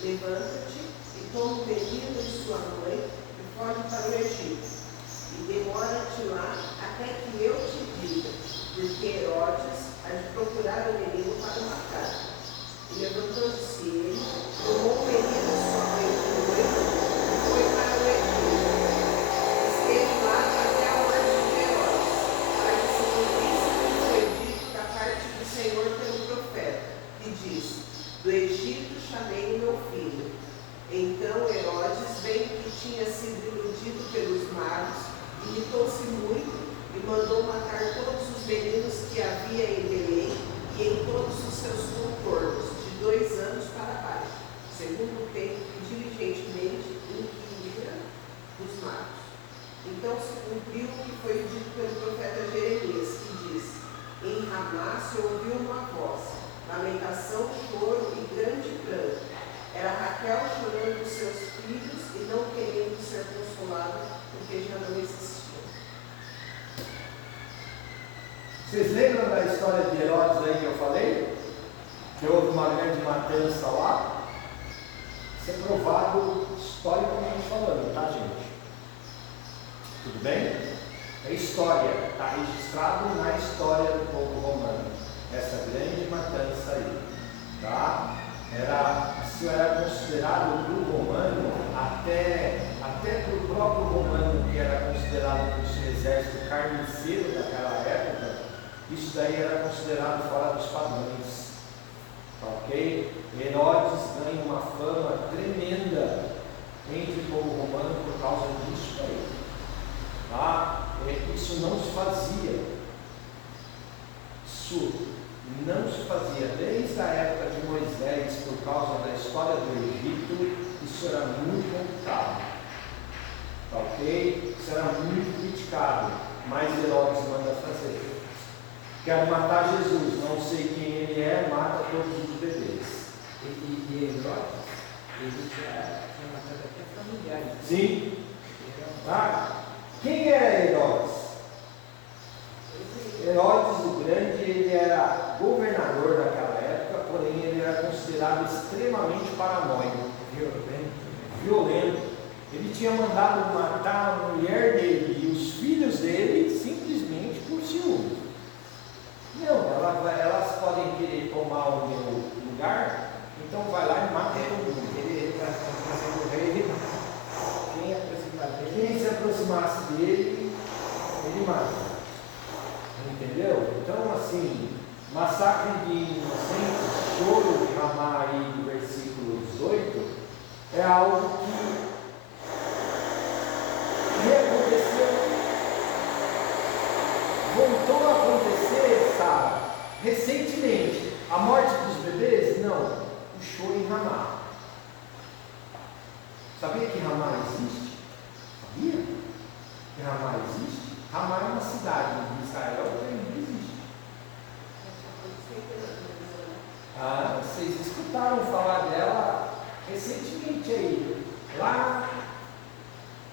Levanta-te e toma o menino e sua mãe e foge para o Egito, e demora-te lá até que eu te diga, porque Herodes há de procurar o menino para o matar. E levantou-se ele, tomou o menino e sua mãe e foi para o Egito. Esteve lá até a morte de Herodes, para que se cumprisse o que foi dito da parte do Senhor pelo profeta, que diz: Do Egito chamei o meu filho. Então Herodes, vendo que tinha sido iludido pelos magos, irritou-se muito e mandou matar todos os meninos que havia em Belém e em todos os seus contornos, de 2 anos para baixo, segundo o tempo que diligentemente inquira dos magos. Então se cumpriu o que foi dito pelo profeta Jeremias, que diz: Em Ramá se ouviu uma voz, lamentação, choro e grande pranto. Era Raquel chorando dos seus filhos e não querendo ser consolada, porque já não existiam. Vocês lembram da história de Herodes aí que eu falei? Que houve uma grande matança lá? Isso é provado historicamente falando, tá, gente? Tudo bem? É história, está registrado na história do povo romano, essa grande matança aí, tá? Isso era considerado para o romano, até para o próprio romano, que era considerado um exército carniceiro daquela época, isso daí era considerado fora dos padrões, ok? Herodes ganha uma fama tremenda entre o povo romano por causa disso aí, tá? Isso não se fazia, não se fazia desde a época de Moisés, por causa da história do Egito. Isso era muito complicado, tá ok? Isso era muito criticado, mas Herodes manda fazer. Quero matar Jesus, não sei quem ele é, mata todos os bebês. E Herodes, ele já tinha matado até familiares. Sim. Tá? Quem é Herodes? voltou a acontecer, sabe? Recentemente. A morte dos bebês? Não. O choro em Ramá. Sabia que Ramá existe? Sabia que Ramá existe? Ramá é uma cidade em Israel que ainda existe. Ah, vocês escutaram falar dela recentemente aí. Lá,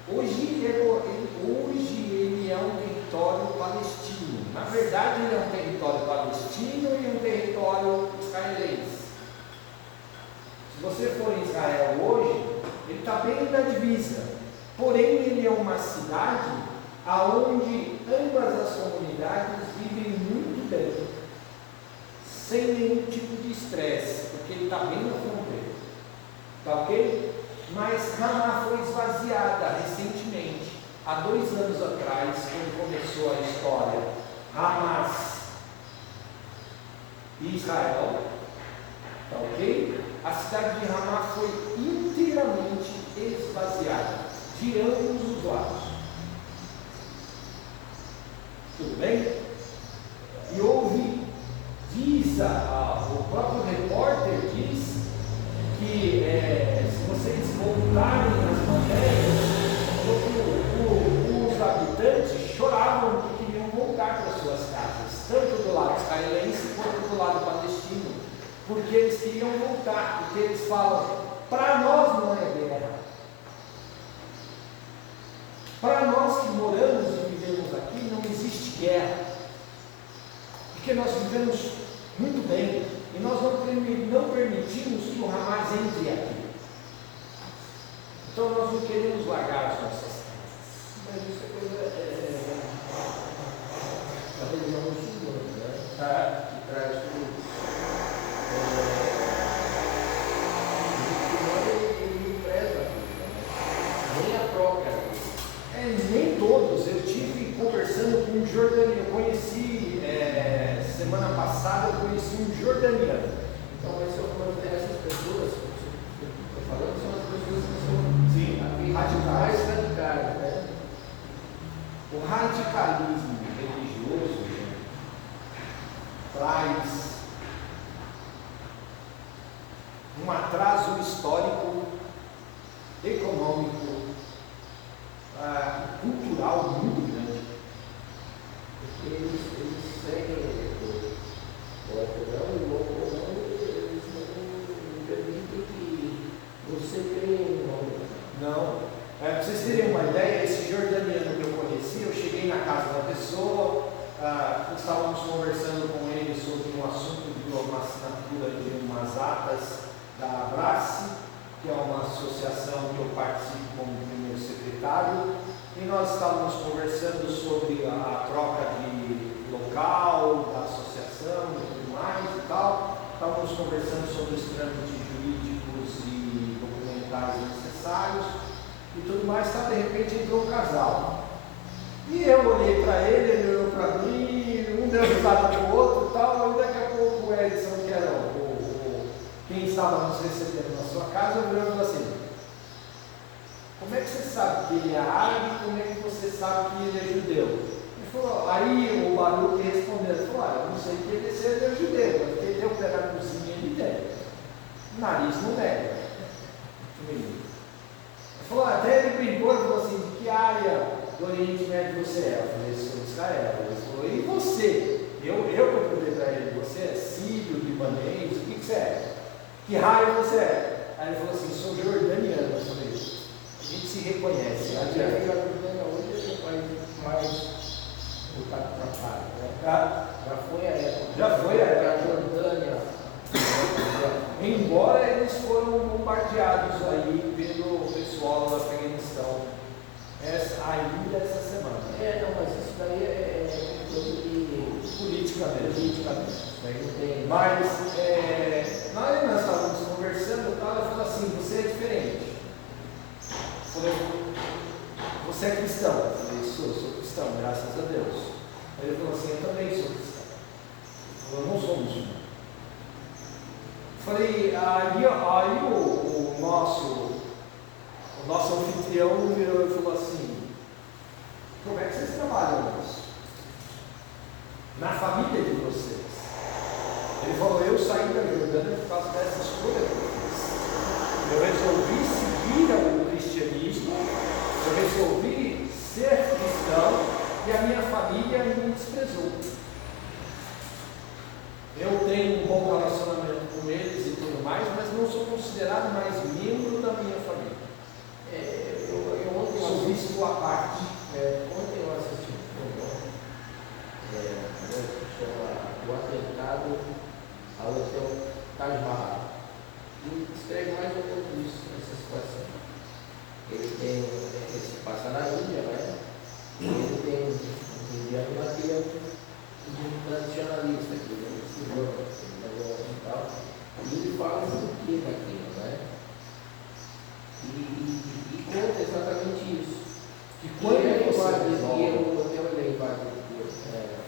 hoje ele é um território palestino. Na verdade, ele é um território palestino e um território israelense. Se você for em Israel hoje, ele está bem na divisa. Porém, ele é uma cidade onde ambas as comunidades vivem muito bem, sem nenhum tipo de estresse, porque ele está bem na fronteira. Tá ok? Mas Ramá foi esvaziada recentemente, há 2 anos atrás, quando começou a história Hamas e Israel. Tá ok? A cidade de Ramá foi inteiramente esvaziada, de ambos os lados. Tudo bem? E houve, o próprio repórter diz que se vocês voltarem nas matérias, os habitantes choravam que queriam voltar para suas casas, tanto do lado israelense quanto do lado palestino, porque eles queriam voltar, porque eles falam, para nós não é guerra. Para nós que moramos e vivemos aqui, não existe guerra, porque nós vivemos muito bem, e nós não permitimos que o Hamas entre aqui. Então nós não queremos largar as nossas casas. Mas isso é coisa da religião muçulmana, né? Que traz tudo. Ele preza a vida, nem a própria vida. Nem todos. Eu tive conversando com um jordaniano. Eu conheci, semana passada, eu conheci um jordaniano. Então, essas pessoas que eu estou falando são as pessoas que são radicais. mais radicais, né? O radicalismo religioso traz um atraso histórico, econômico, cultural muito grande. Porque eles seguem o Alcorão e o Alcorão eles não permitem que você creia em nome. Não. Para vocês terem uma ideia, esse jordaniano que eu conheci, eu cheguei na casa da pessoa, estávamos conversando com ele sobre um assunto de uma assinatura de umas atas da Abrace, que é uma associação que eu participo como primeiro secretário, e nós estávamos conversando sobre a troca de local, da associação e tudo mais e tal. Estávamos conversando sobre os trâmites jurídicos e documentais necessários e tudo mais, tá? De repente entrou um casal. E eu olhei para ele olhou para mim, um deu risada para o outro e tal, e daqui a pouco o Edson, que era quem estava nos recebendo na sua casa, olhou e falou assim: como é que você sabe que ele é árabe? Como é que você sabe que ele é judeu? Ele falou, aí o Baruch respondeu, ele falou, eu não sei que ele é judeu, porque ele deu o pé na cozinha, ele tem. O nariz não nega. Ele falou, até ele brincou e falou assim, de que área do Oriente Médio você é? Eu falei, sou de Israel. Ele falou, e você? Eu perguntei para ele, você é sírio, libanês, o que você é? Que raio você é? Aí ele falou assim, sou jordaniano. Eu falei, a gente se reconhece. A Jordânia hoje é o país mais voltado para a paz, né? Já foi a época. Já foi a época. A Jordânia. Embora eles foram bombardeados aí pelo pessoal do Afeganistão ainda essa semana. Não, mas isso daí é coisa de política mesmo. Isso daí não tem. Mas nós estávamos conversando e tal, eu falei assim, você é diferente. Eu falei, você é cristão? Eu falei, sou cristão, graças a Deus. Aí ele falou assim, eu também sou cristão. Ele falou, eu não sou muçulmano. Eu falei, aí o nosso anfitrião virou e falou assim, como é que vocês trabalham isso? na família de vocês. Ele falou, eu saí da Jordânia por causa dessa escolha que eu fiz. Eu resolvi seguir o cristianismo, eu resolvi ser cristão e a minha família me desprezou. Eu tenho um bom relacionamento com eles e tudo mais, mas não sou considerado mais membro da minha família. Eu sou visto à parte. Ontem eu assisti um programa, chama O Atentado ao Hotel Taj Mahal. E descreve mais ou menos isso, essa situação. Ele se passa na Índia, né? E ele tem um indiano lá que é um tradicionalista, que ele é senhor, e tal. E ele fala o que daquilo, né? E conta exatamente isso. Que quando ele você o hotel é invadido por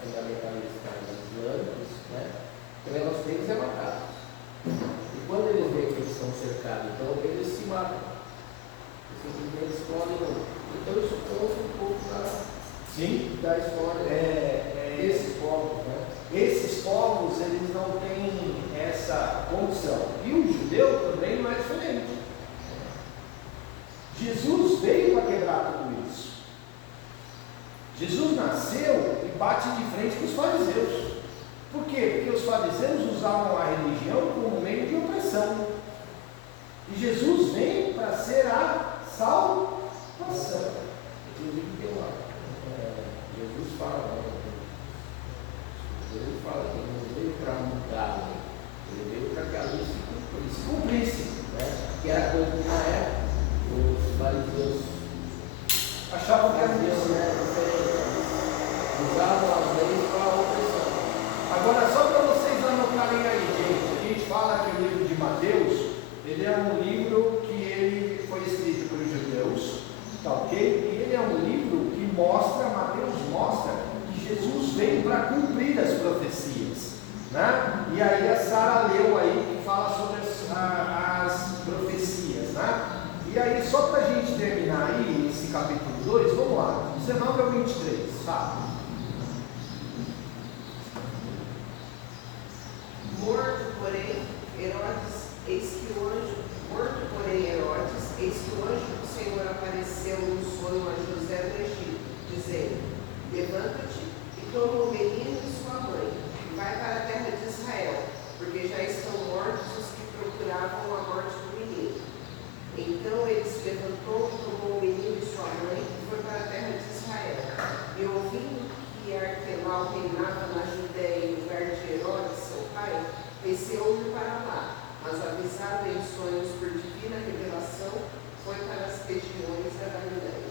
fundamentalistas islâmicos, né? O negócio deles é matar. E quando eles veem que eles estão cercados, então eles se matam. Eles explodem não. Então isso conta um pouco da história desses povos, né? Esses povos, eles não têm essa condição. E o judeu também não é diferente. Jesus veio para quebrar tudo isso. Jesus nasceu e bate de frente com os fariseus. Por quê? Porque os fariseus usavam a religião como meio de opressão. E Jesus vem para ser a salvação. Inclusive tem lá. Jesus fala que ele não veio para mudar, ele veio para que a lei se cumprisse, né? Que era coisa que na época os fariseus Achavam que era Deus isso. era diferente, usavam as leis para a opressão. Agora, só para vocês anotarem aí, gente, a gente fala que o livro de Mateus, ele é um livro que ele foi escrito por judeus, tá ok? E ele é um livro que Mateus mostra que Jesus veio para cumprir as profecias, né? E aí a Sara leu aí que fala sobre as profecias, né? E aí, só para a gente terminar aí esse capítulo 2, vamos lá, 19 ao 23, tá? Morto, porém, Herodes, eis que o anjo do Senhor apareceu no sonho a José do Egito, dizendo: levanta-te e toma o menino e sua mãe, e vai para a terra de Israel, porque já estão mortos os que procuravam a morte do menino. Então ele se levantou e tomou o menino e sua mãe e foi para a terra de Israel. E ouvindo que Arquelau reinava na Judéia em lugar de Herodes, seu pai, desceu-lhe para lá, mas avisado em sonhos por divina revelação, foi para as regiões da Galileia.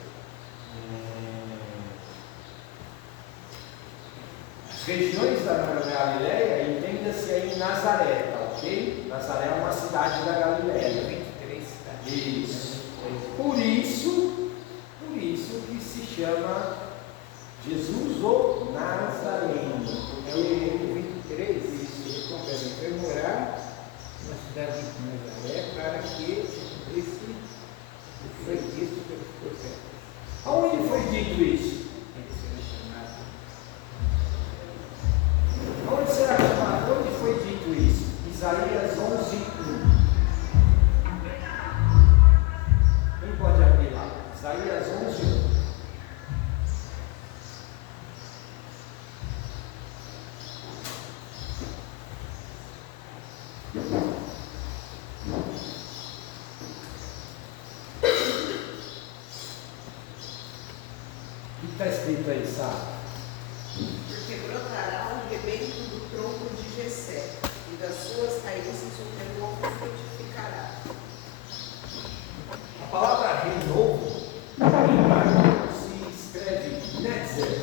As regiões da Galileia, entenda-se aí Nazaré, tá ok? Nazaré é uma cidade da Galileia. 23 cidades. Isso. Por isso que se chama Jesus o Nazareno. É o 23, isso foi morar na cidade de Nazaré para que se cumprisse o que foi dito pelos profetas. Aonde foi dito isso? Ele será chamado. Onde será chamado? Onde foi dito isso? Isaías 11:1. Quem pode abrir lá? Isaías 11:1. O que está escrito aí, sabe? Porque brotará o rebento do tronco de Jessé, e das suas raízes o renovo frutificará. A palavra renovo em hebraico se escreve netzer.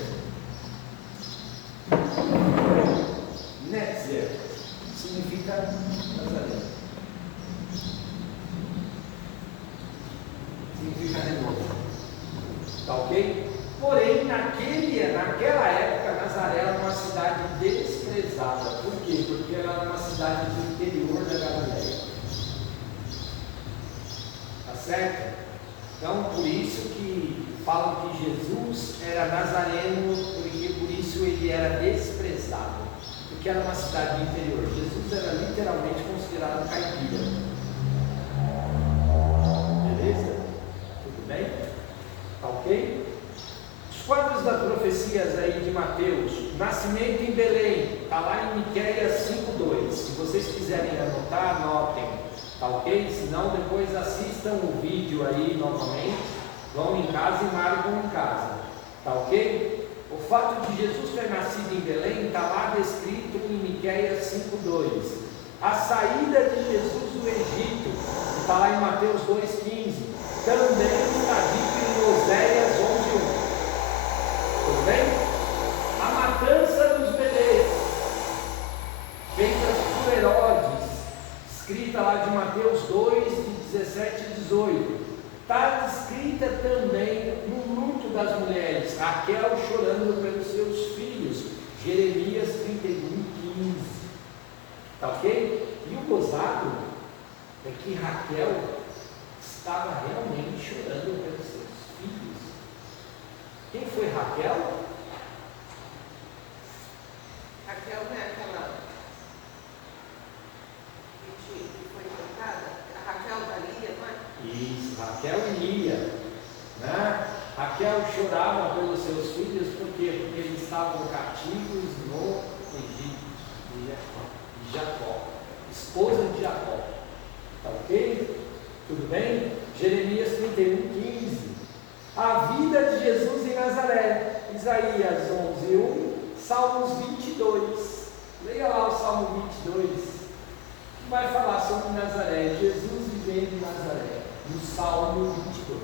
Netzer significa Nazareno. Significa renovo. Tá ok? Porém, naquela época, Nazaré era uma cidade desprezada. Por quê? Porque ela era uma cidade do interior da Galileia. Tá certo? Então, por isso que falam que Jesus era nazareno, porque por isso ele era desprezado. cidade do interior. Jesus era literalmente considerado caipira. Beleza? Tudo bem? Tá ok? Os quadros das profecias aí de Mateus, nascimento em Belém, está lá em Miqueias 5:2. Se vocês quiserem anotar, anotem, tá ok? Se não, depois assistam o vídeo aí novamente, vão em casa e marcam em casa, tá ok? O fato de Jesus ter nascido em Belém está lá descrito em Miqueias 5:2. A saída de Jesus do Egito, que está lá em Mateus 2,15, também está dito em Oséias 11:1. Tudo bem? A matança dos bebês, feitas por Herodes, escrita lá de Mateus 2, de 17 e 18, está descrita também no luto das mulheres, Raquel chorando pelos seus filhos, Jeremias 31:15. Está ok? E o gozado é que Raquel estava realmente chorando pelos seus filhos. Quem foi Raquel? Raquel não é aquela que foi cantada? A Raquel da Lia, não é? Isso, Raquel e Lia, né? Raquel chorava pelos seus filhos, por quê? Porque eles estavam cativos no Egito, de Jacó, esposa de Jacó. Tá ok? Tudo bem? Jeremias 31:15. A vida de Jesus em Nazaré, Isaías 11:1, Salmos 22. Leia lá o Salmo 22, que vai falar sobre Nazaré, Jesus vivendo em Nazaré, no Salmo 22.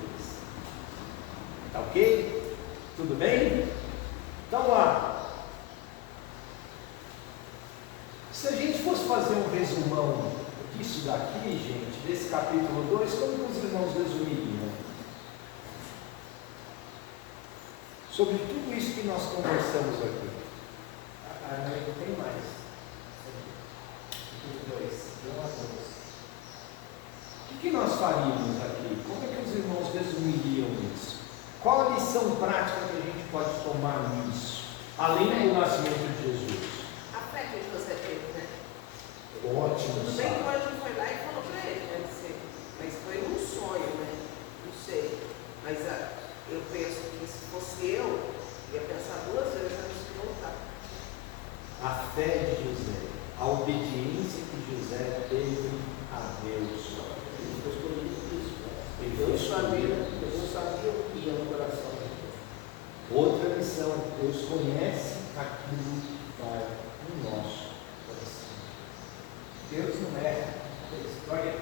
Tá ok? Tudo bem? Então lá. Se a gente fosse fazer um resumão disso daqui, gente, desse capítulo 2, como que os irmãos resumiriam? Sobre tudo isso que nós conversamos aqui. Não tem mais. 2, 1 a 2. O que nós faríamos aqui? Como é que os irmãos resumiriam isso? Qual a lição prática que a gente pode tomar nisso? Além do nascimento de Jesus. A fé que José teve, né? Ótimo, Tudo bem que o sabe? anjo foi lá e falou para ele, deve ser. Mas foi um sonho, né? Não sei. Mas eu penso que se fosse eu, ia pensar 2 vezes antes de voltar. A fé de José, a obediência que José teve a Deus. Ele foi escolhido por isso. Ele foi Deus escolhido. sabia o que ia no coração dele. Outra lição, Deus conhece aquilo que vai no nosso coração. Deus não erra. História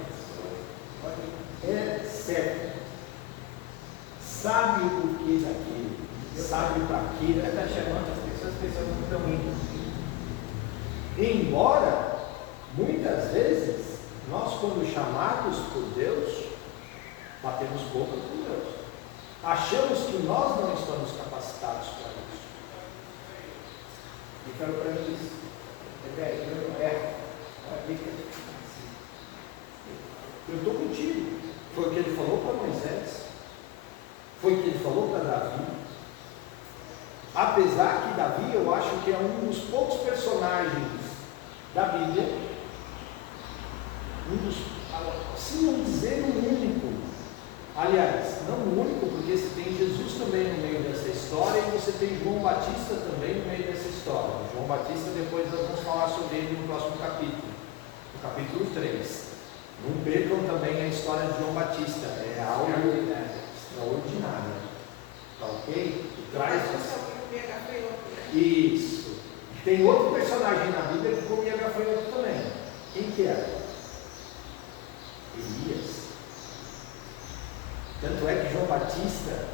É certo. Sabe o porquê daquilo. Sabe o para quê. Ele está chamando as pessoas não estão indo. Embora, muitas vezes, nós, quando chamados por Deus, batemos boca com Deus. Achamos que nós não estamos capacitados para isso. Ele falou para mim isso. Eu não erro. Eu estou contigo. Foi o que ele falou para Moisés. Foi o que ele falou para Davi. Apesar que Davi, eu acho que é um dos poucos personagens da Bíblia, se não dizer o único, aliás, não o único, porque você tem Jesus também no meio dessa história e você tem João Batista também no meio dessa história. João Batista, depois nós vamos falar sobre ele no próximo capítulo, no capítulo 3. Não percam também a história de João Batista, é algo extraordinário, tá ok? E traz isso. Tem outro personagem na Bíblia que comia gafanhoto também. Quem que era? Elias. Tanto é que João Batista,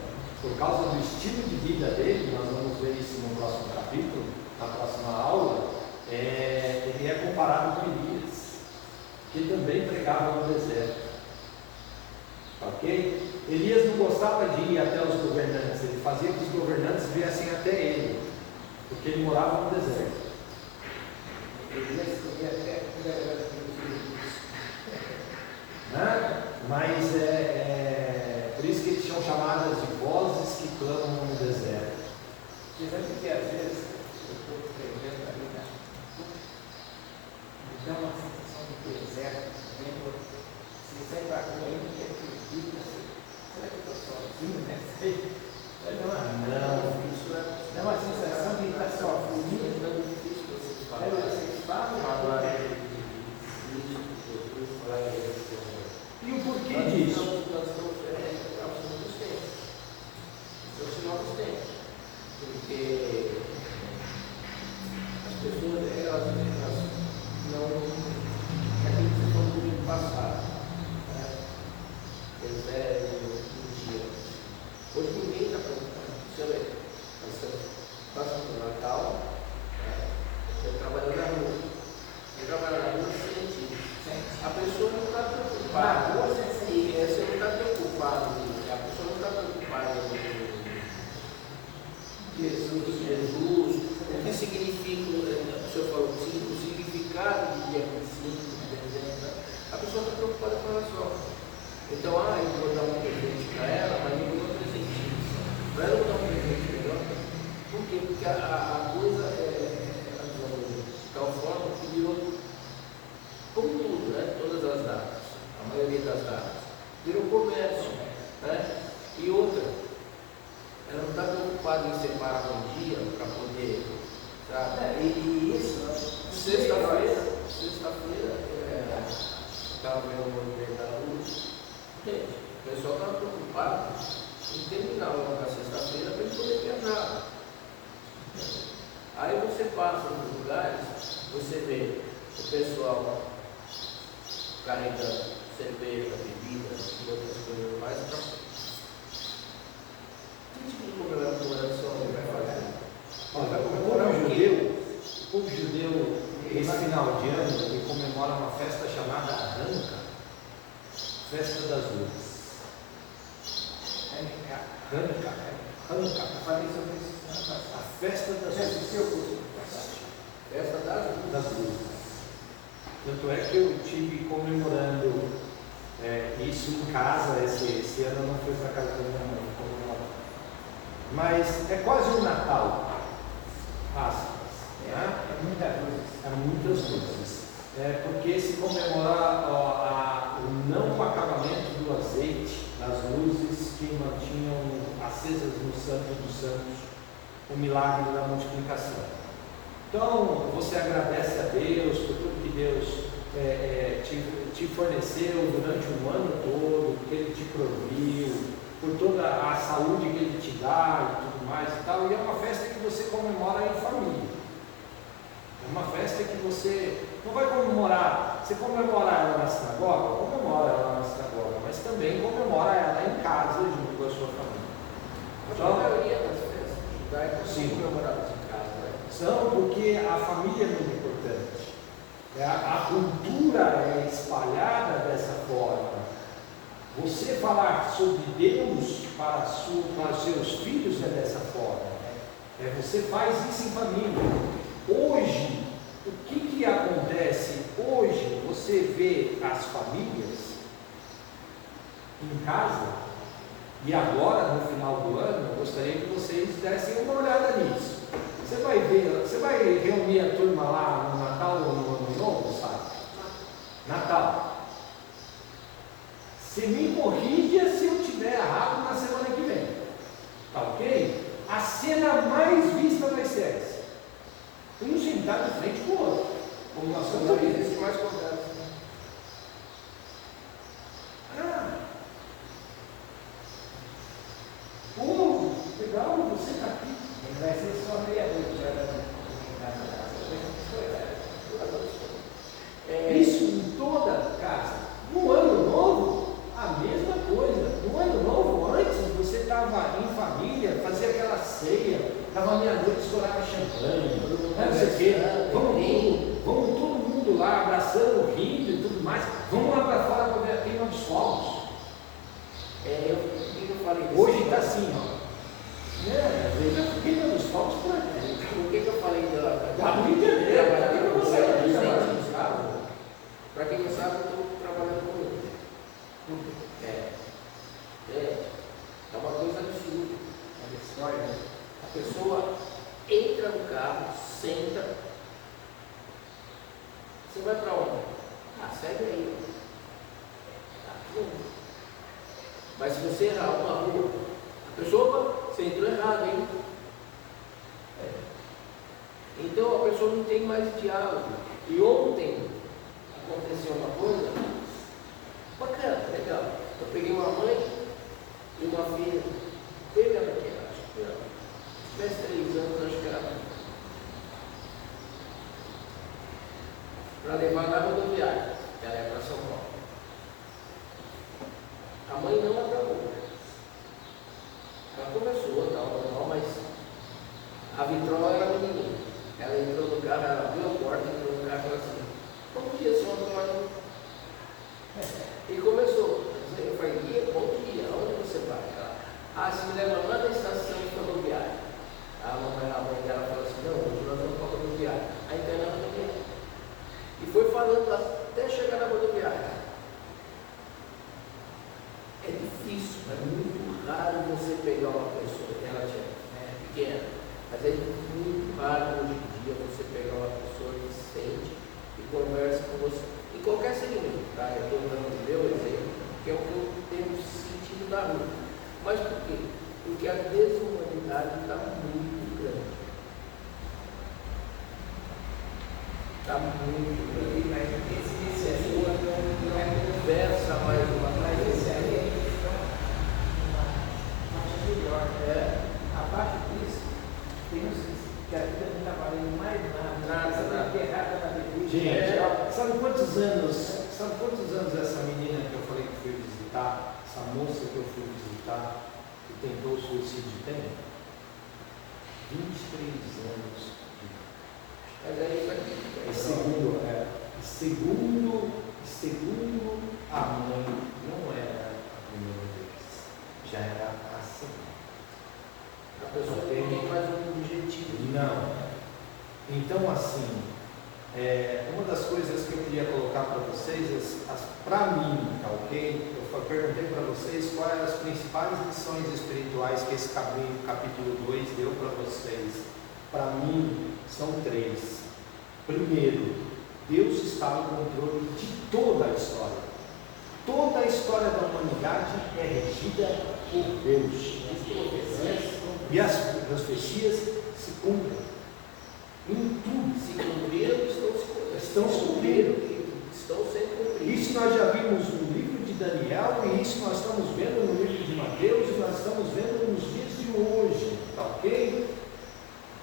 por causa do estilo de vida dele, nós vamos ver isso no próximo capítulo, na próxima aula, ele é comparado com Elias, que também pregava no deserto. Ok? Elias não gostava de ir até os governantes, ele fazia que os governantes viessem até ele, porque ele morava no deserto. Né? Mas por isso que eles são chamadas de vozes que clamam no deserto. Você sabe que às vezes eu estou escrevendo ali aquelas não, aquilo que você falou no domingo passado, né? Do dia. Hoje ninguém está preocupado. Deixa eu ver. Nós estamos passando o Natal, né? Eu trabalho na rua. Quem trabalha na rua sente. A pessoa não está preocupada. Você não está preocupado. A pessoa não está preocupada em Jesus, o que significa, o senhor falou, o significado do dia 25 de dezembro. A pessoa está preocupada com ela só. Então, eu vou dar um presente para ela, mas eu vou dar um presentinho. Para ela eu dar um presente melhor. Por quê? Porque a coisa de tal forma que virou, como tudo, né? Todas as datas, a maioria das datas, virou comércio, né? E outra, ela não está preocupada em separar um dia para poder, sabe? E isso, sexta-feira, estava vendo o movimento da luz. Gente, o pessoal estava preocupado em terminar logo na sexta-feira para ele poder viajar. Aí você passa nos lugares, você vê o pessoal carregando cerveja, bebida e outras coisas mais para que tipo de comemoração ele vai fazer? Olha, o povo judeu, esse final de ano, ele comemora uma festa chamada Hanukkah, Festa das Luzes. Hanukkah. Eu falei sobre isso. A Festa das Luzes. Festa das Luzes. Tanto é que eu estive comemorando isso em casa, esse ano eu não fui para casa da minha mãe comemorar. Mas é quase um Natal, aspas, né? É muitas luzes. Porque se comemora o não acabamento do azeite, das luzes que mantinham acesas no Santo dos Santos, o milagre da multiplicação. Então, você agradece a Deus por tudo que Deus te forneceu durante um ano todo, que Ele te proviu, por toda a saúde que Ele te dá e tudo mais e tal. E é uma festa que você comemora em família. É uma festa que você não vai comemorar. Você comemora ela na sinagoga? Comemora ela na sinagoga, mas também comemora ela em casa junto com a sua família. Então, a maioria das festas judaicas são comemoradas em casa, né? São porque a família é muito importante. A cultura é espalhada dessa forma. Você falar sobre Deus para os seus filhos é dessa forma. Você faz isso em família. Hoje, o que acontece? Hoje você vê as famílias em casa, e agora no final do ano, eu gostaria que vocês dessem uma olhada nisso. Você vai ver, você vai reunir a turma lá no Natal ou no Ano Novo, sabe? Natal. Você me corrija se eu estiver errado na semana que vem. Tá ok? A cena mais vista vai ser essa. Um sentado de frente com o outro. Como nós somos aqui. Existe mais conversa. Pô, legal, você está aqui. Vai ser só meia-noite, Isso em toda casa. No ano novo, a mesma coisa. No ano novo, antes você estava em família, fazia aquela ceia, estava meia-noite, estourava champanhe, não sei o quê. Vamos todo mundo lá, abraçando, rindo e tudo mais. Vamos lá para fora para ver a queima dos fogos. eu falei disso? Hoje está assim, ó. Veja a queima dos fogos por aqui. Por que eu falei Lá no Rio de Janeiro, para quem não consegue aqui trabalhando. Para quem não sabe, eu estou trabalhando com ele. É uma coisa absurda. A pessoa entra no carro, senta. Você vai para onde? Segue aí. Mas se você errar uma rua, a pessoa, você entrou errado, hein? Então a pessoa não tem mais diálogo. E ontem aconteceu uma coisa bacana, legal. Eu peguei uma mãe e uma filha, teve ela aqui, acho que ela tivesse 3 anos, acho que ela. para levar na rodoviária. Ela é para São Paulo. A mãe não aprovou. Ela conversou, tal, normal, mas a vitrola era menininha. Ela entrou no carro, ela abriu a porta, entrou no carro e falou assim: bom dia, senhor Antônio. E começou. Eu falei: bom dia, onde você vai? Ela: se me leva lá na estação ferroviária. A mãe dela falou assim: não, hoje nós vamos para a rodoviária. Aí entrou na rodoviária. E foi falando até chegar na rodoviária. É difícil, é muito raro você pegar uma pessoa, ela é pequena, mas é muito raro hoje em dia você pegar uma pessoa que sente e conversa com você. Em qualquer segmento, tá? Eu estou dando o meu exemplo, que é o que eu tenho sentido na rua. Mas por quê? Porque a desumanidade está muito grande. Está muito grande. Mas esse aí não conversa mais uma mas coisa. esse aí é uma parte melhor. Abaixo disso, tem uns que a vida não está valendo mais nada. Nada. Enterrada na bebida. Gente, sabe quantos anos essa menina que eu falei que fui visitar, essa moça que eu fui visitar, que tentou suicídio tem? 23 anos. Mas é isso aqui. Segundo a mãe, não era a primeira vez, já era a segunda. A pessoa não tem mais um objetivo. Não. Então, assim, uma das coisas que eu queria colocar para vocês, para mim, tá ok? Eu perguntei para vocês quais eram as principais lições espirituais que esse capítulo 2 deu para vocês. Para mim, são 3. Primeiro, Deus está no controle de toda a história. Toda a história da humanidade é regida por Deus. E as profecias se cumprem. Em tudo. Se cumpriram, Estão se cumprindo. Estão sendo cumpridos. Isso nós já vimos no livro de Daniel, e isso nós estamos vendo no livro de Mateus, e nós estamos vendo nos dias de hoje. Tá ok?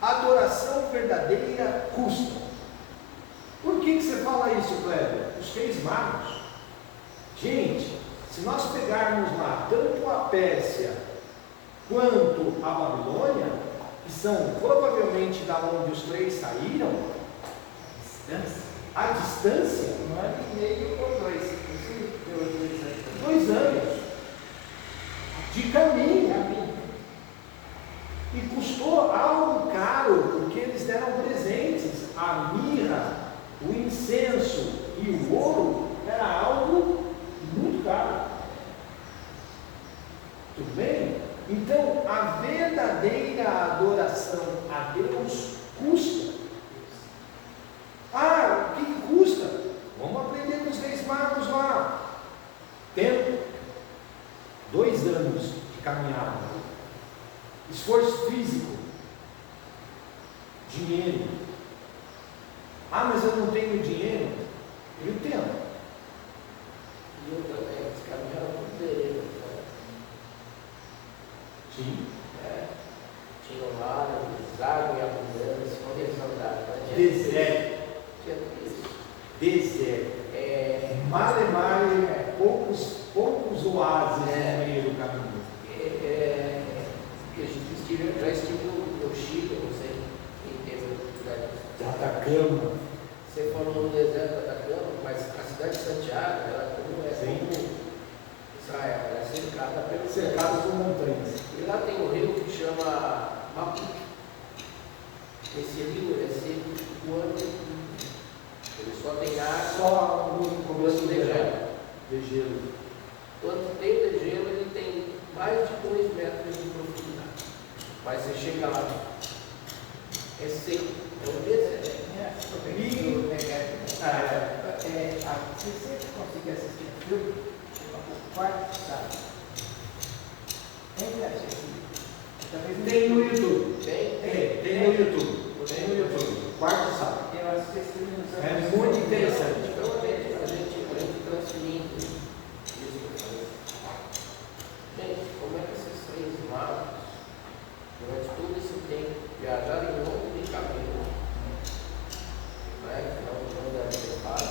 Adoração verdadeira custa. Por que você fala isso, Kleber? Os 3 magos. Gente, se nós pegarmos lá tanto a Pérsia quanto a Babilônia, que são provavelmente da onde os 3 saíram, a distância, Um ano e meio ou 2. Isso deu 2 anos de caminho. E custou algo caro, porque eles deram presentes. A mirra, o incenso e o ouro era algo muito caro. Tudo bem? Então, a verdadeira adoração a Deus custa. O que custa? Vamos aprender com os 3 magos lá. Tempo. 2 anos de caminhada. Esforço físico. Dinheiro. Mas eu não tenho dinheiro. E o tempo? E eu também, eles caminharam por vereda. Sim. Tinham lá, água e abundância, onde eles andaram. Deserto. Tinha tudo isso. Deserto. Male, poucos oásis no meio do caminho. Já estive no Chile, não sei quem teve a oportunidade de Atacama. Você falou no deserto do Atacama, mas a cidade de Santiago, ela como Israel, ela é cercada Cercado por montanhas. E lá tem um rio que chama Maputo. Esse rio é seco o ano inteiro. Ele só tem água Só no começo do degelo. verão. De gelo. Quando tem degelo, ele tem mais de 2 metros de profundidade. Mas você chega lá, é seco, é um deserto. Se você conseguir assistir o filme, o quarto sábado. Tem no YouTube. Tem no YouTube. Tem no YouTube. Quarto sábado. Eu assisti esse filme nos anos É muito interessante. Então a gente transferindo isso que eu falei. Gente, como é que esses 3 magos, durante todo esse tempo, viajaram em longo de caminho, não deve ter fácil,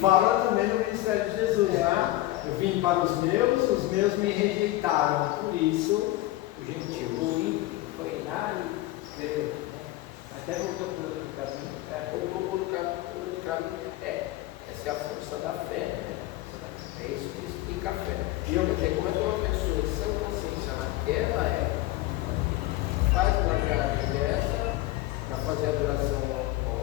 fala também no ministério de Jesus, né? Eu vim para os meus me rejeitaram, por isso o gentil. O ímpio foi lá e creu, né? Até voltou por outro caminho. Voltou por outro caminho. Essa é a força da fé, né? É isso que explica a fé. E eu dizer, como é que uma pessoa sem consciência naquela época faz uma viagem dessa para fazer a adoração ao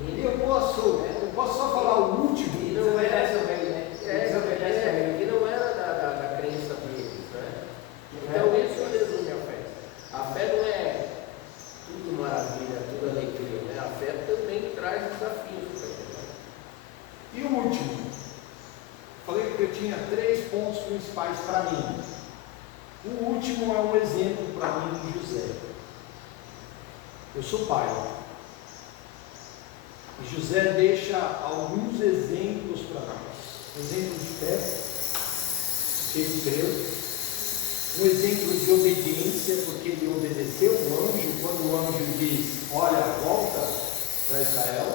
menino? E eu posso só falar o último. E não era também, né? Que não era da crença deles, né? Então isso resume a fé. A fé não é tudo maravilha, tudo alegria, né? A fé também traz desafios para ele. E o último? Falei que eu tinha 3 pontos principais para mim. O último é um exemplo para mim de José. Eu sou pai. E José deixa alguns exemplos para nós. Um exemplo de fé, que ele creu. Um exemplo de obediência, porque ele obedeceu o anjo quando o anjo diz: olha, volta para Israel,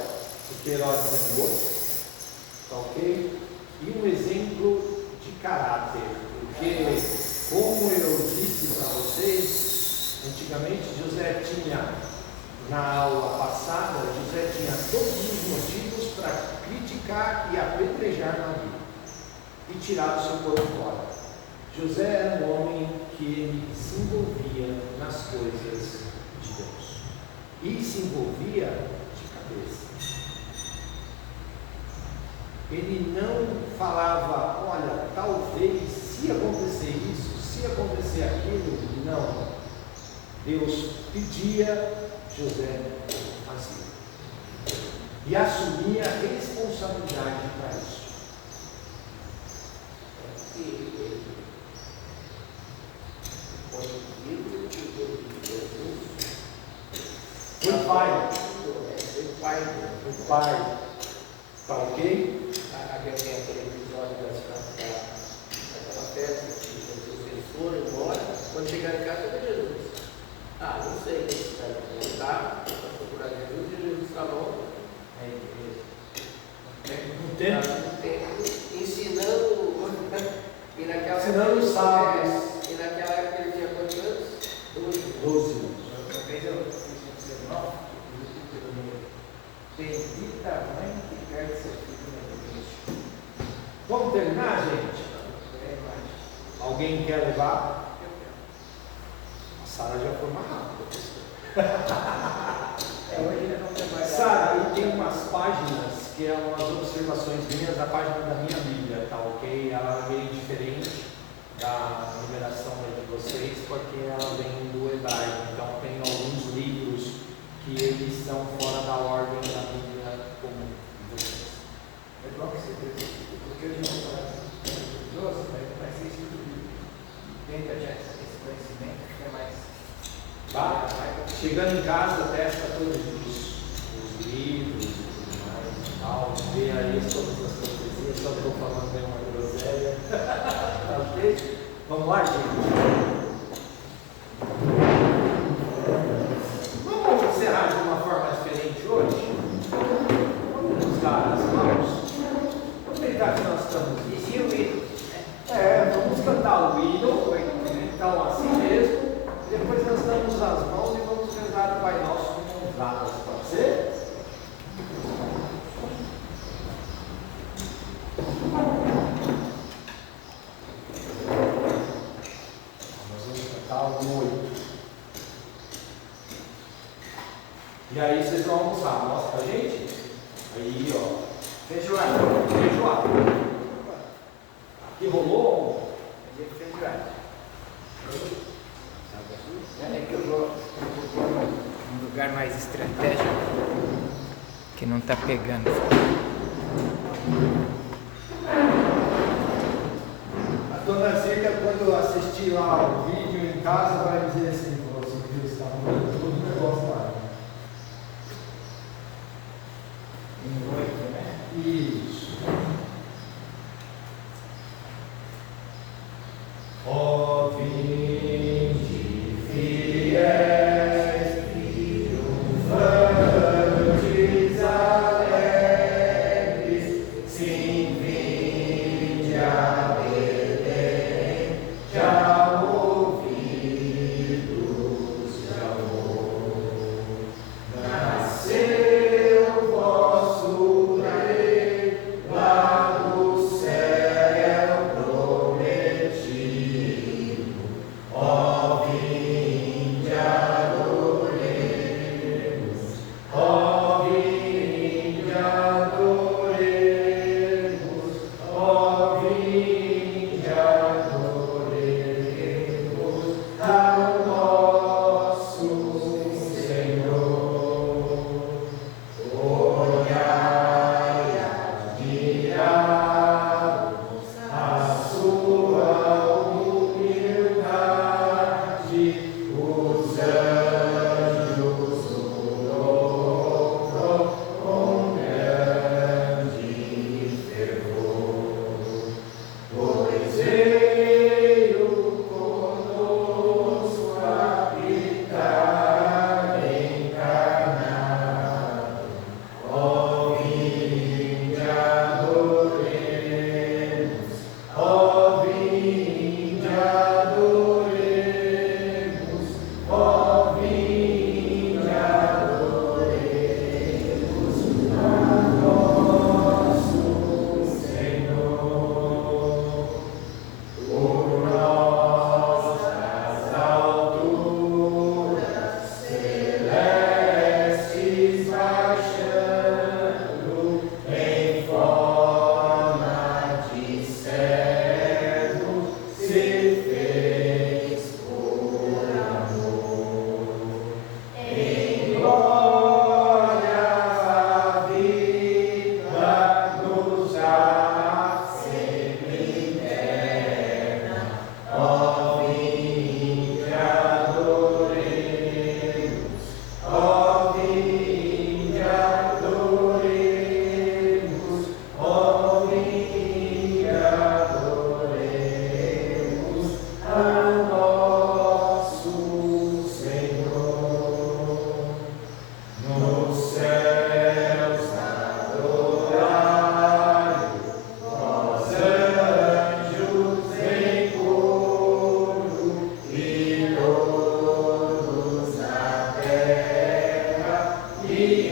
porque Herodes é morto. Tá ok? E um exemplo de caráter, porque, como eu disse para vocês, antigamente José tinha, na aula passada, José tinha todos os motivos para criticar e apedrejar na vida e tirar o seu corpo fora. José era um homem que ele se envolvia nas coisas de Deus e se envolvia de cabeça. Ele não falava, olha, talvez, se acontecer isso, se acontecer aquilo, não. Deus pedia, José fazia. E assumia a responsabilidade para isso. Foi pai. Tá ok? Aquele episódio daquela festa que Jesus, eles foram embora. Quando chegaram em casa, cadê Jesus? Não sei, vai voltar para procurar Jesus e Jesus está longe. No tempo, ensinando e naquela ensinando os sábios. E naquela época ele tinha quantos anos? 12 anos. Uma vez eu fiz um sermão bendita mãe que quer ser filho no início. Vamos terminar, gente? Alguém quer levar? Eu quero. A Sara já foi mais rápida. Hoje ainda não trabalhar. Sara, eu tenho umas páginas que é umas observações minhas da página da minha Bíblia, tá ok? Ela é meio diferente da numeração aí de vocês, porque ela vem do hebraico. Então tem alguns livros que eles estão fora da ordem da Bíblia comum de vocês. É bom que você fez isso, porque hoje não fala 12, vai ser isso tudo. Tenta já esse conhecimento, fica mais. Tá? Chegando em casa, testa todos os livros e tudo mais e tal, vê aí todas as profecias, só estou falando bem uma groselha. Tá ok? Vamos lá, gente. Vamos encerrar de uma forma diferente hoje? Vamos buscar as mãos. Aproveitar que nós estamos. E o hino? Vamos cantar o hino, então assim mesmo. Depois nós damos as mãos e vamos rezar o Pai Nosso com mãos dadas. Pode ser? Nós vamos cantar o 8. E aí vocês vão almoçar. Mostra pra gente? Aí, ó. Feijoada. Feijoada. Aqui rolou? Feijoada. É que eu vou num lugar mais estratégico que não está pegando. A dona Zília, quando assistir lá o vídeo em casa, vai dizer assim: você viu, está mudando todo o negócio lá. Em 8, né? Isso. Ó, vinde fiéis, triunfantes, alegres,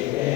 Então,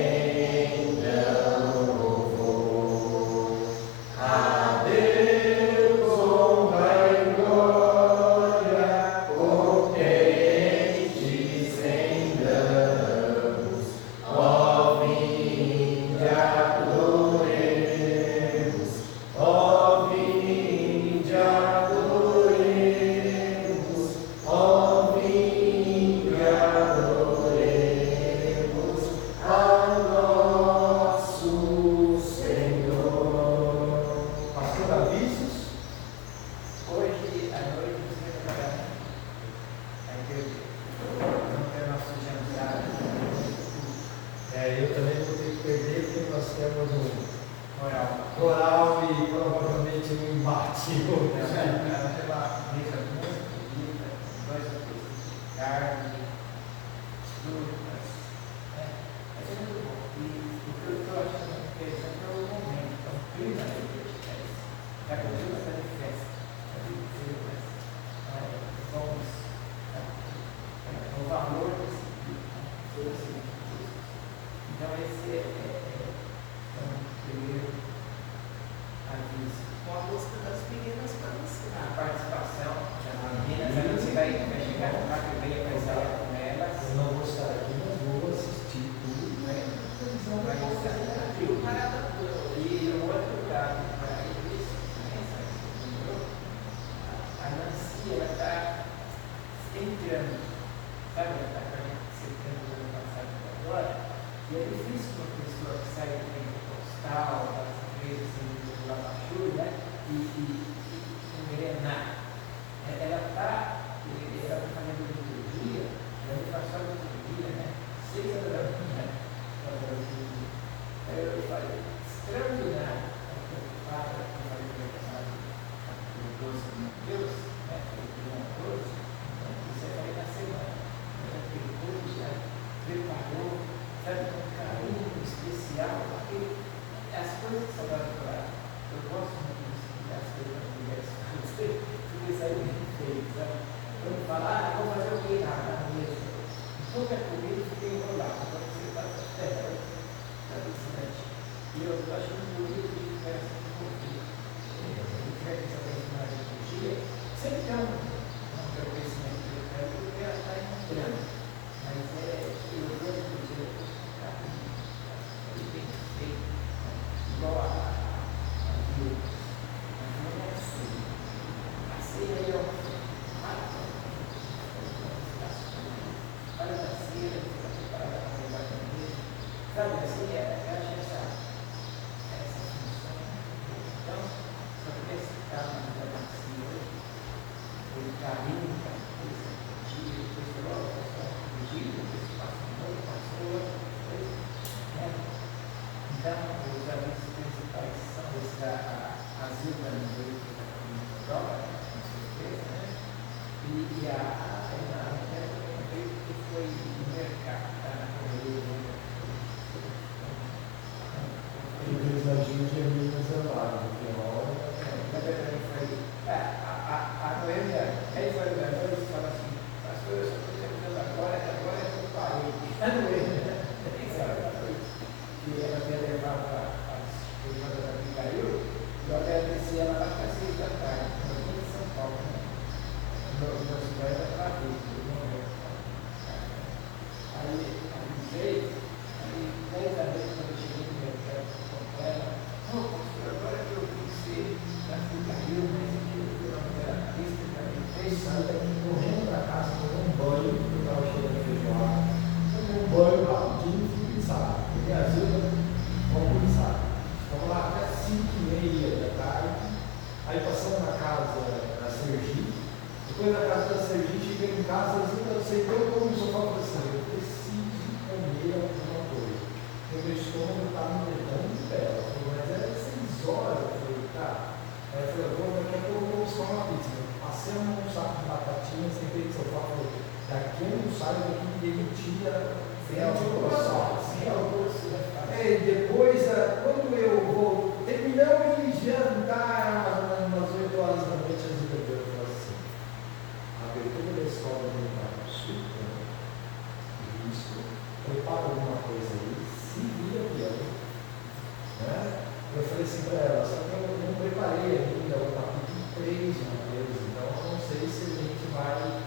assim para ela, só que eu não preparei ainda o capítulo 3 de Mateus, então eu não sei se a gente vai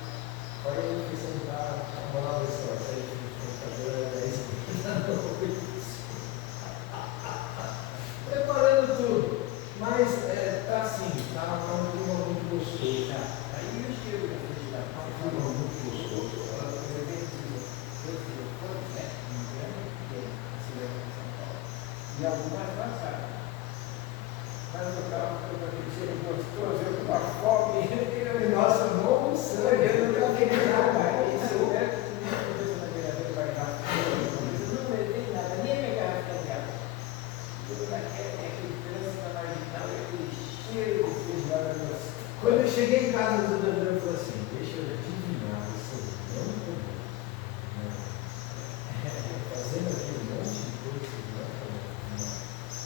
acrescentar a palavra história, se a gente tem que fazer 10 minutos à noite. Preparando tudo, mas tá assim, tá um clima muito gostoso. Aí eu chego na frente da casa, um clima muito gostoso. E algumas passaram. Mas o carro foi para aquele cheiro gostoso, eu com uma fome, nossa, não sangue, eu não estava querendo nada. Isso é que na geladeira vai dar. Não levei nada, nem minha garrafa de água. Aquele trânsito marginal, aquele cheiro de feijoada. Quando eu cheguei em casa, o doutor falou assim: deixa eu adivinhar, isso não comeu. Fazendo aquele monte de coisa,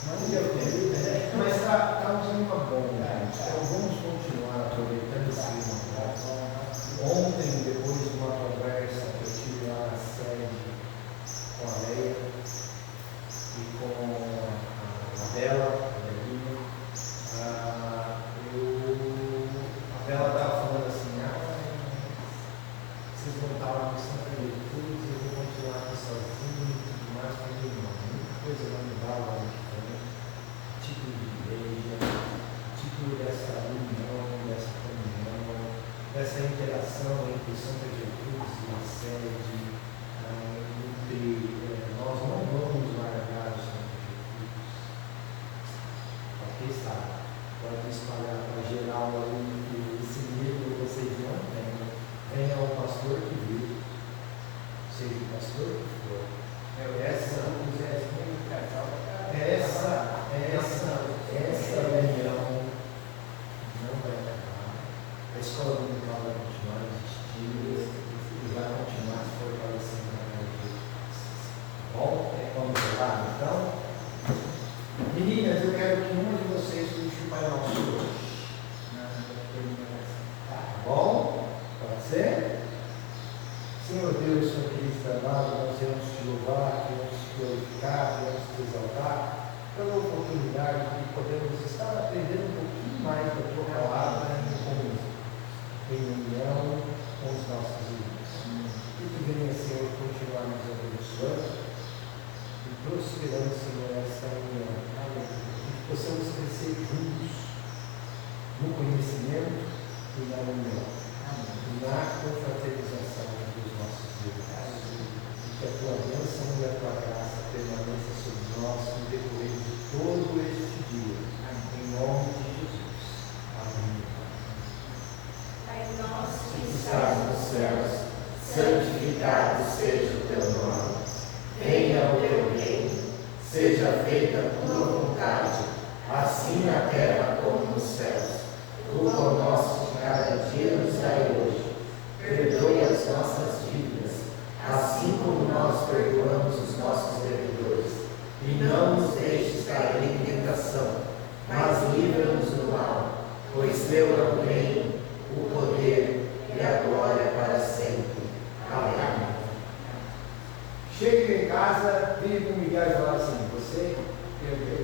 não deu tempo, né? Mas está um clima bom, né? Então vamos continuar aproveitando esse clima bom. Ontem, depois de uma conversa que eu tive lá na sede com a Leia e com a Bela, a Belinha, a Bela estava falando assim: vocês vão estar lá no Santa Cruz, eu vou continuar aqui sozinho e tudo mais, mas muita coisa vai mudar lá onde tem, tipo de igreja, tipo dessa união, dessa comunhão, dessa interação entre Santa Jesus e a sede, nós não vamos largar o Santa Jesus. Aqui está, pode espalhar para geral ali, que esse medo vocês não têm. Venha o pastor que vive, seja o pastor que for. Essa união não vai acabar. A escola dominical vai continuar existindo e vai continuar se fortalecendo na igreja. Bom, vamos lá então. Meninas, eu quero que uma de vocês puxe o Pai Nosso hoje. Tá bom? Pode ser? Senhor Deus, Senhor Cristo amado, nós queremos te louvar, queremos te glorificar, queremos te exaltar pela oportunidade de podermos estar aprendendo um pouquinho mais da tua palavra em união com os nossos irmãos. Que tu venha, Senhor, continuar nos abençoando e prosperando, Senhor, essa união. Amém. Que possamos crescer juntos no conhecimento e na união. Na confraternização dos nossos irmãos. E que a tua bênção e a tua graça permaneça sobre nós no decorrer de todo este dia. Em nome de Jesus. Amém. Pai nosso que Estás nos céus, santificado seja o teu nome. Venha o teu reino, seja feita a tua vontade, assim na terra como nos céus. O pão nosso de cada dia nos dai hoje. Perdoe as nossas dívidas, assim como nós perdoamos os nossos devedores. E não nos deixes cair em tentação, mas livra-nos do mal, pois teu é o reino, o poder e a glória para sempre. Amém. Chega em casa, vire com o Miguel e fala assim: você perdeu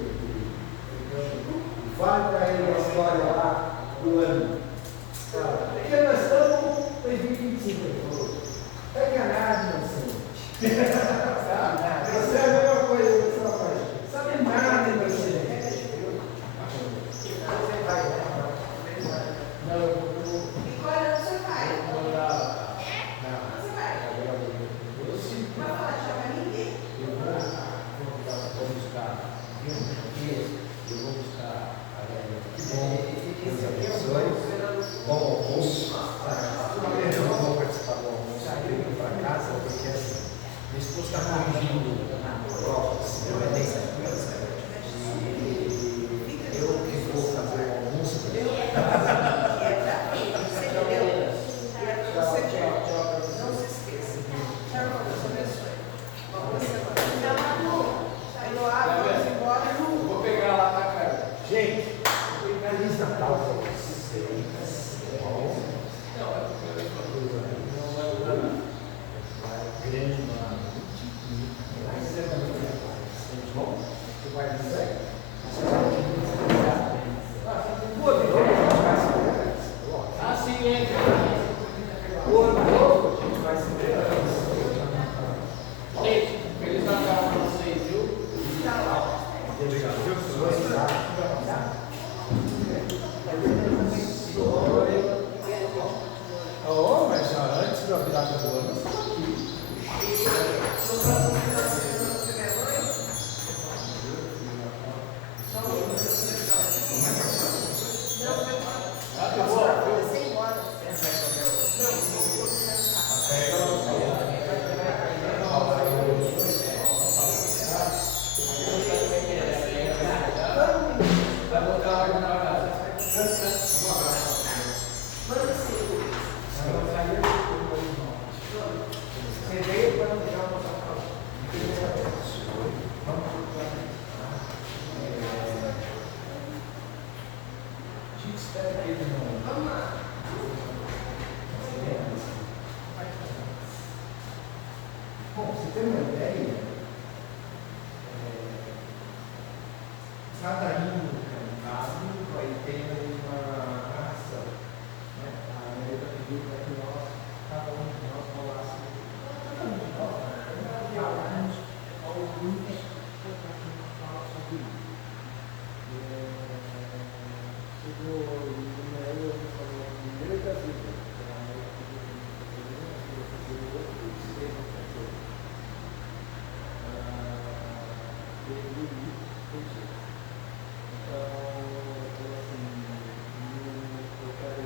cada hino cantado vai ter uma narração. Né? A Maria pediu para que cada um de nós falássemos, falamos alguns fala sobre isso. Sobre o Ismael, eu falei o primeiro da vida. A Maria pediu para fazer o outro, e vocês vão fazer. Então, assim, eu quero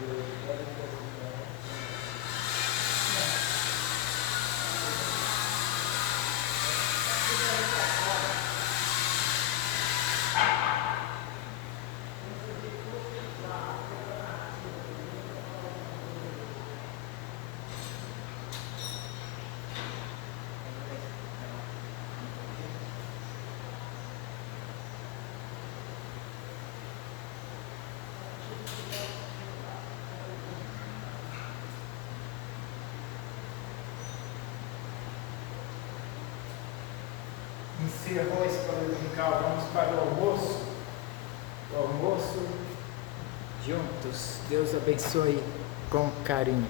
encerrou a escola dominical, vamos para o almoço. O almoço juntos. Deus abençoe com carinho.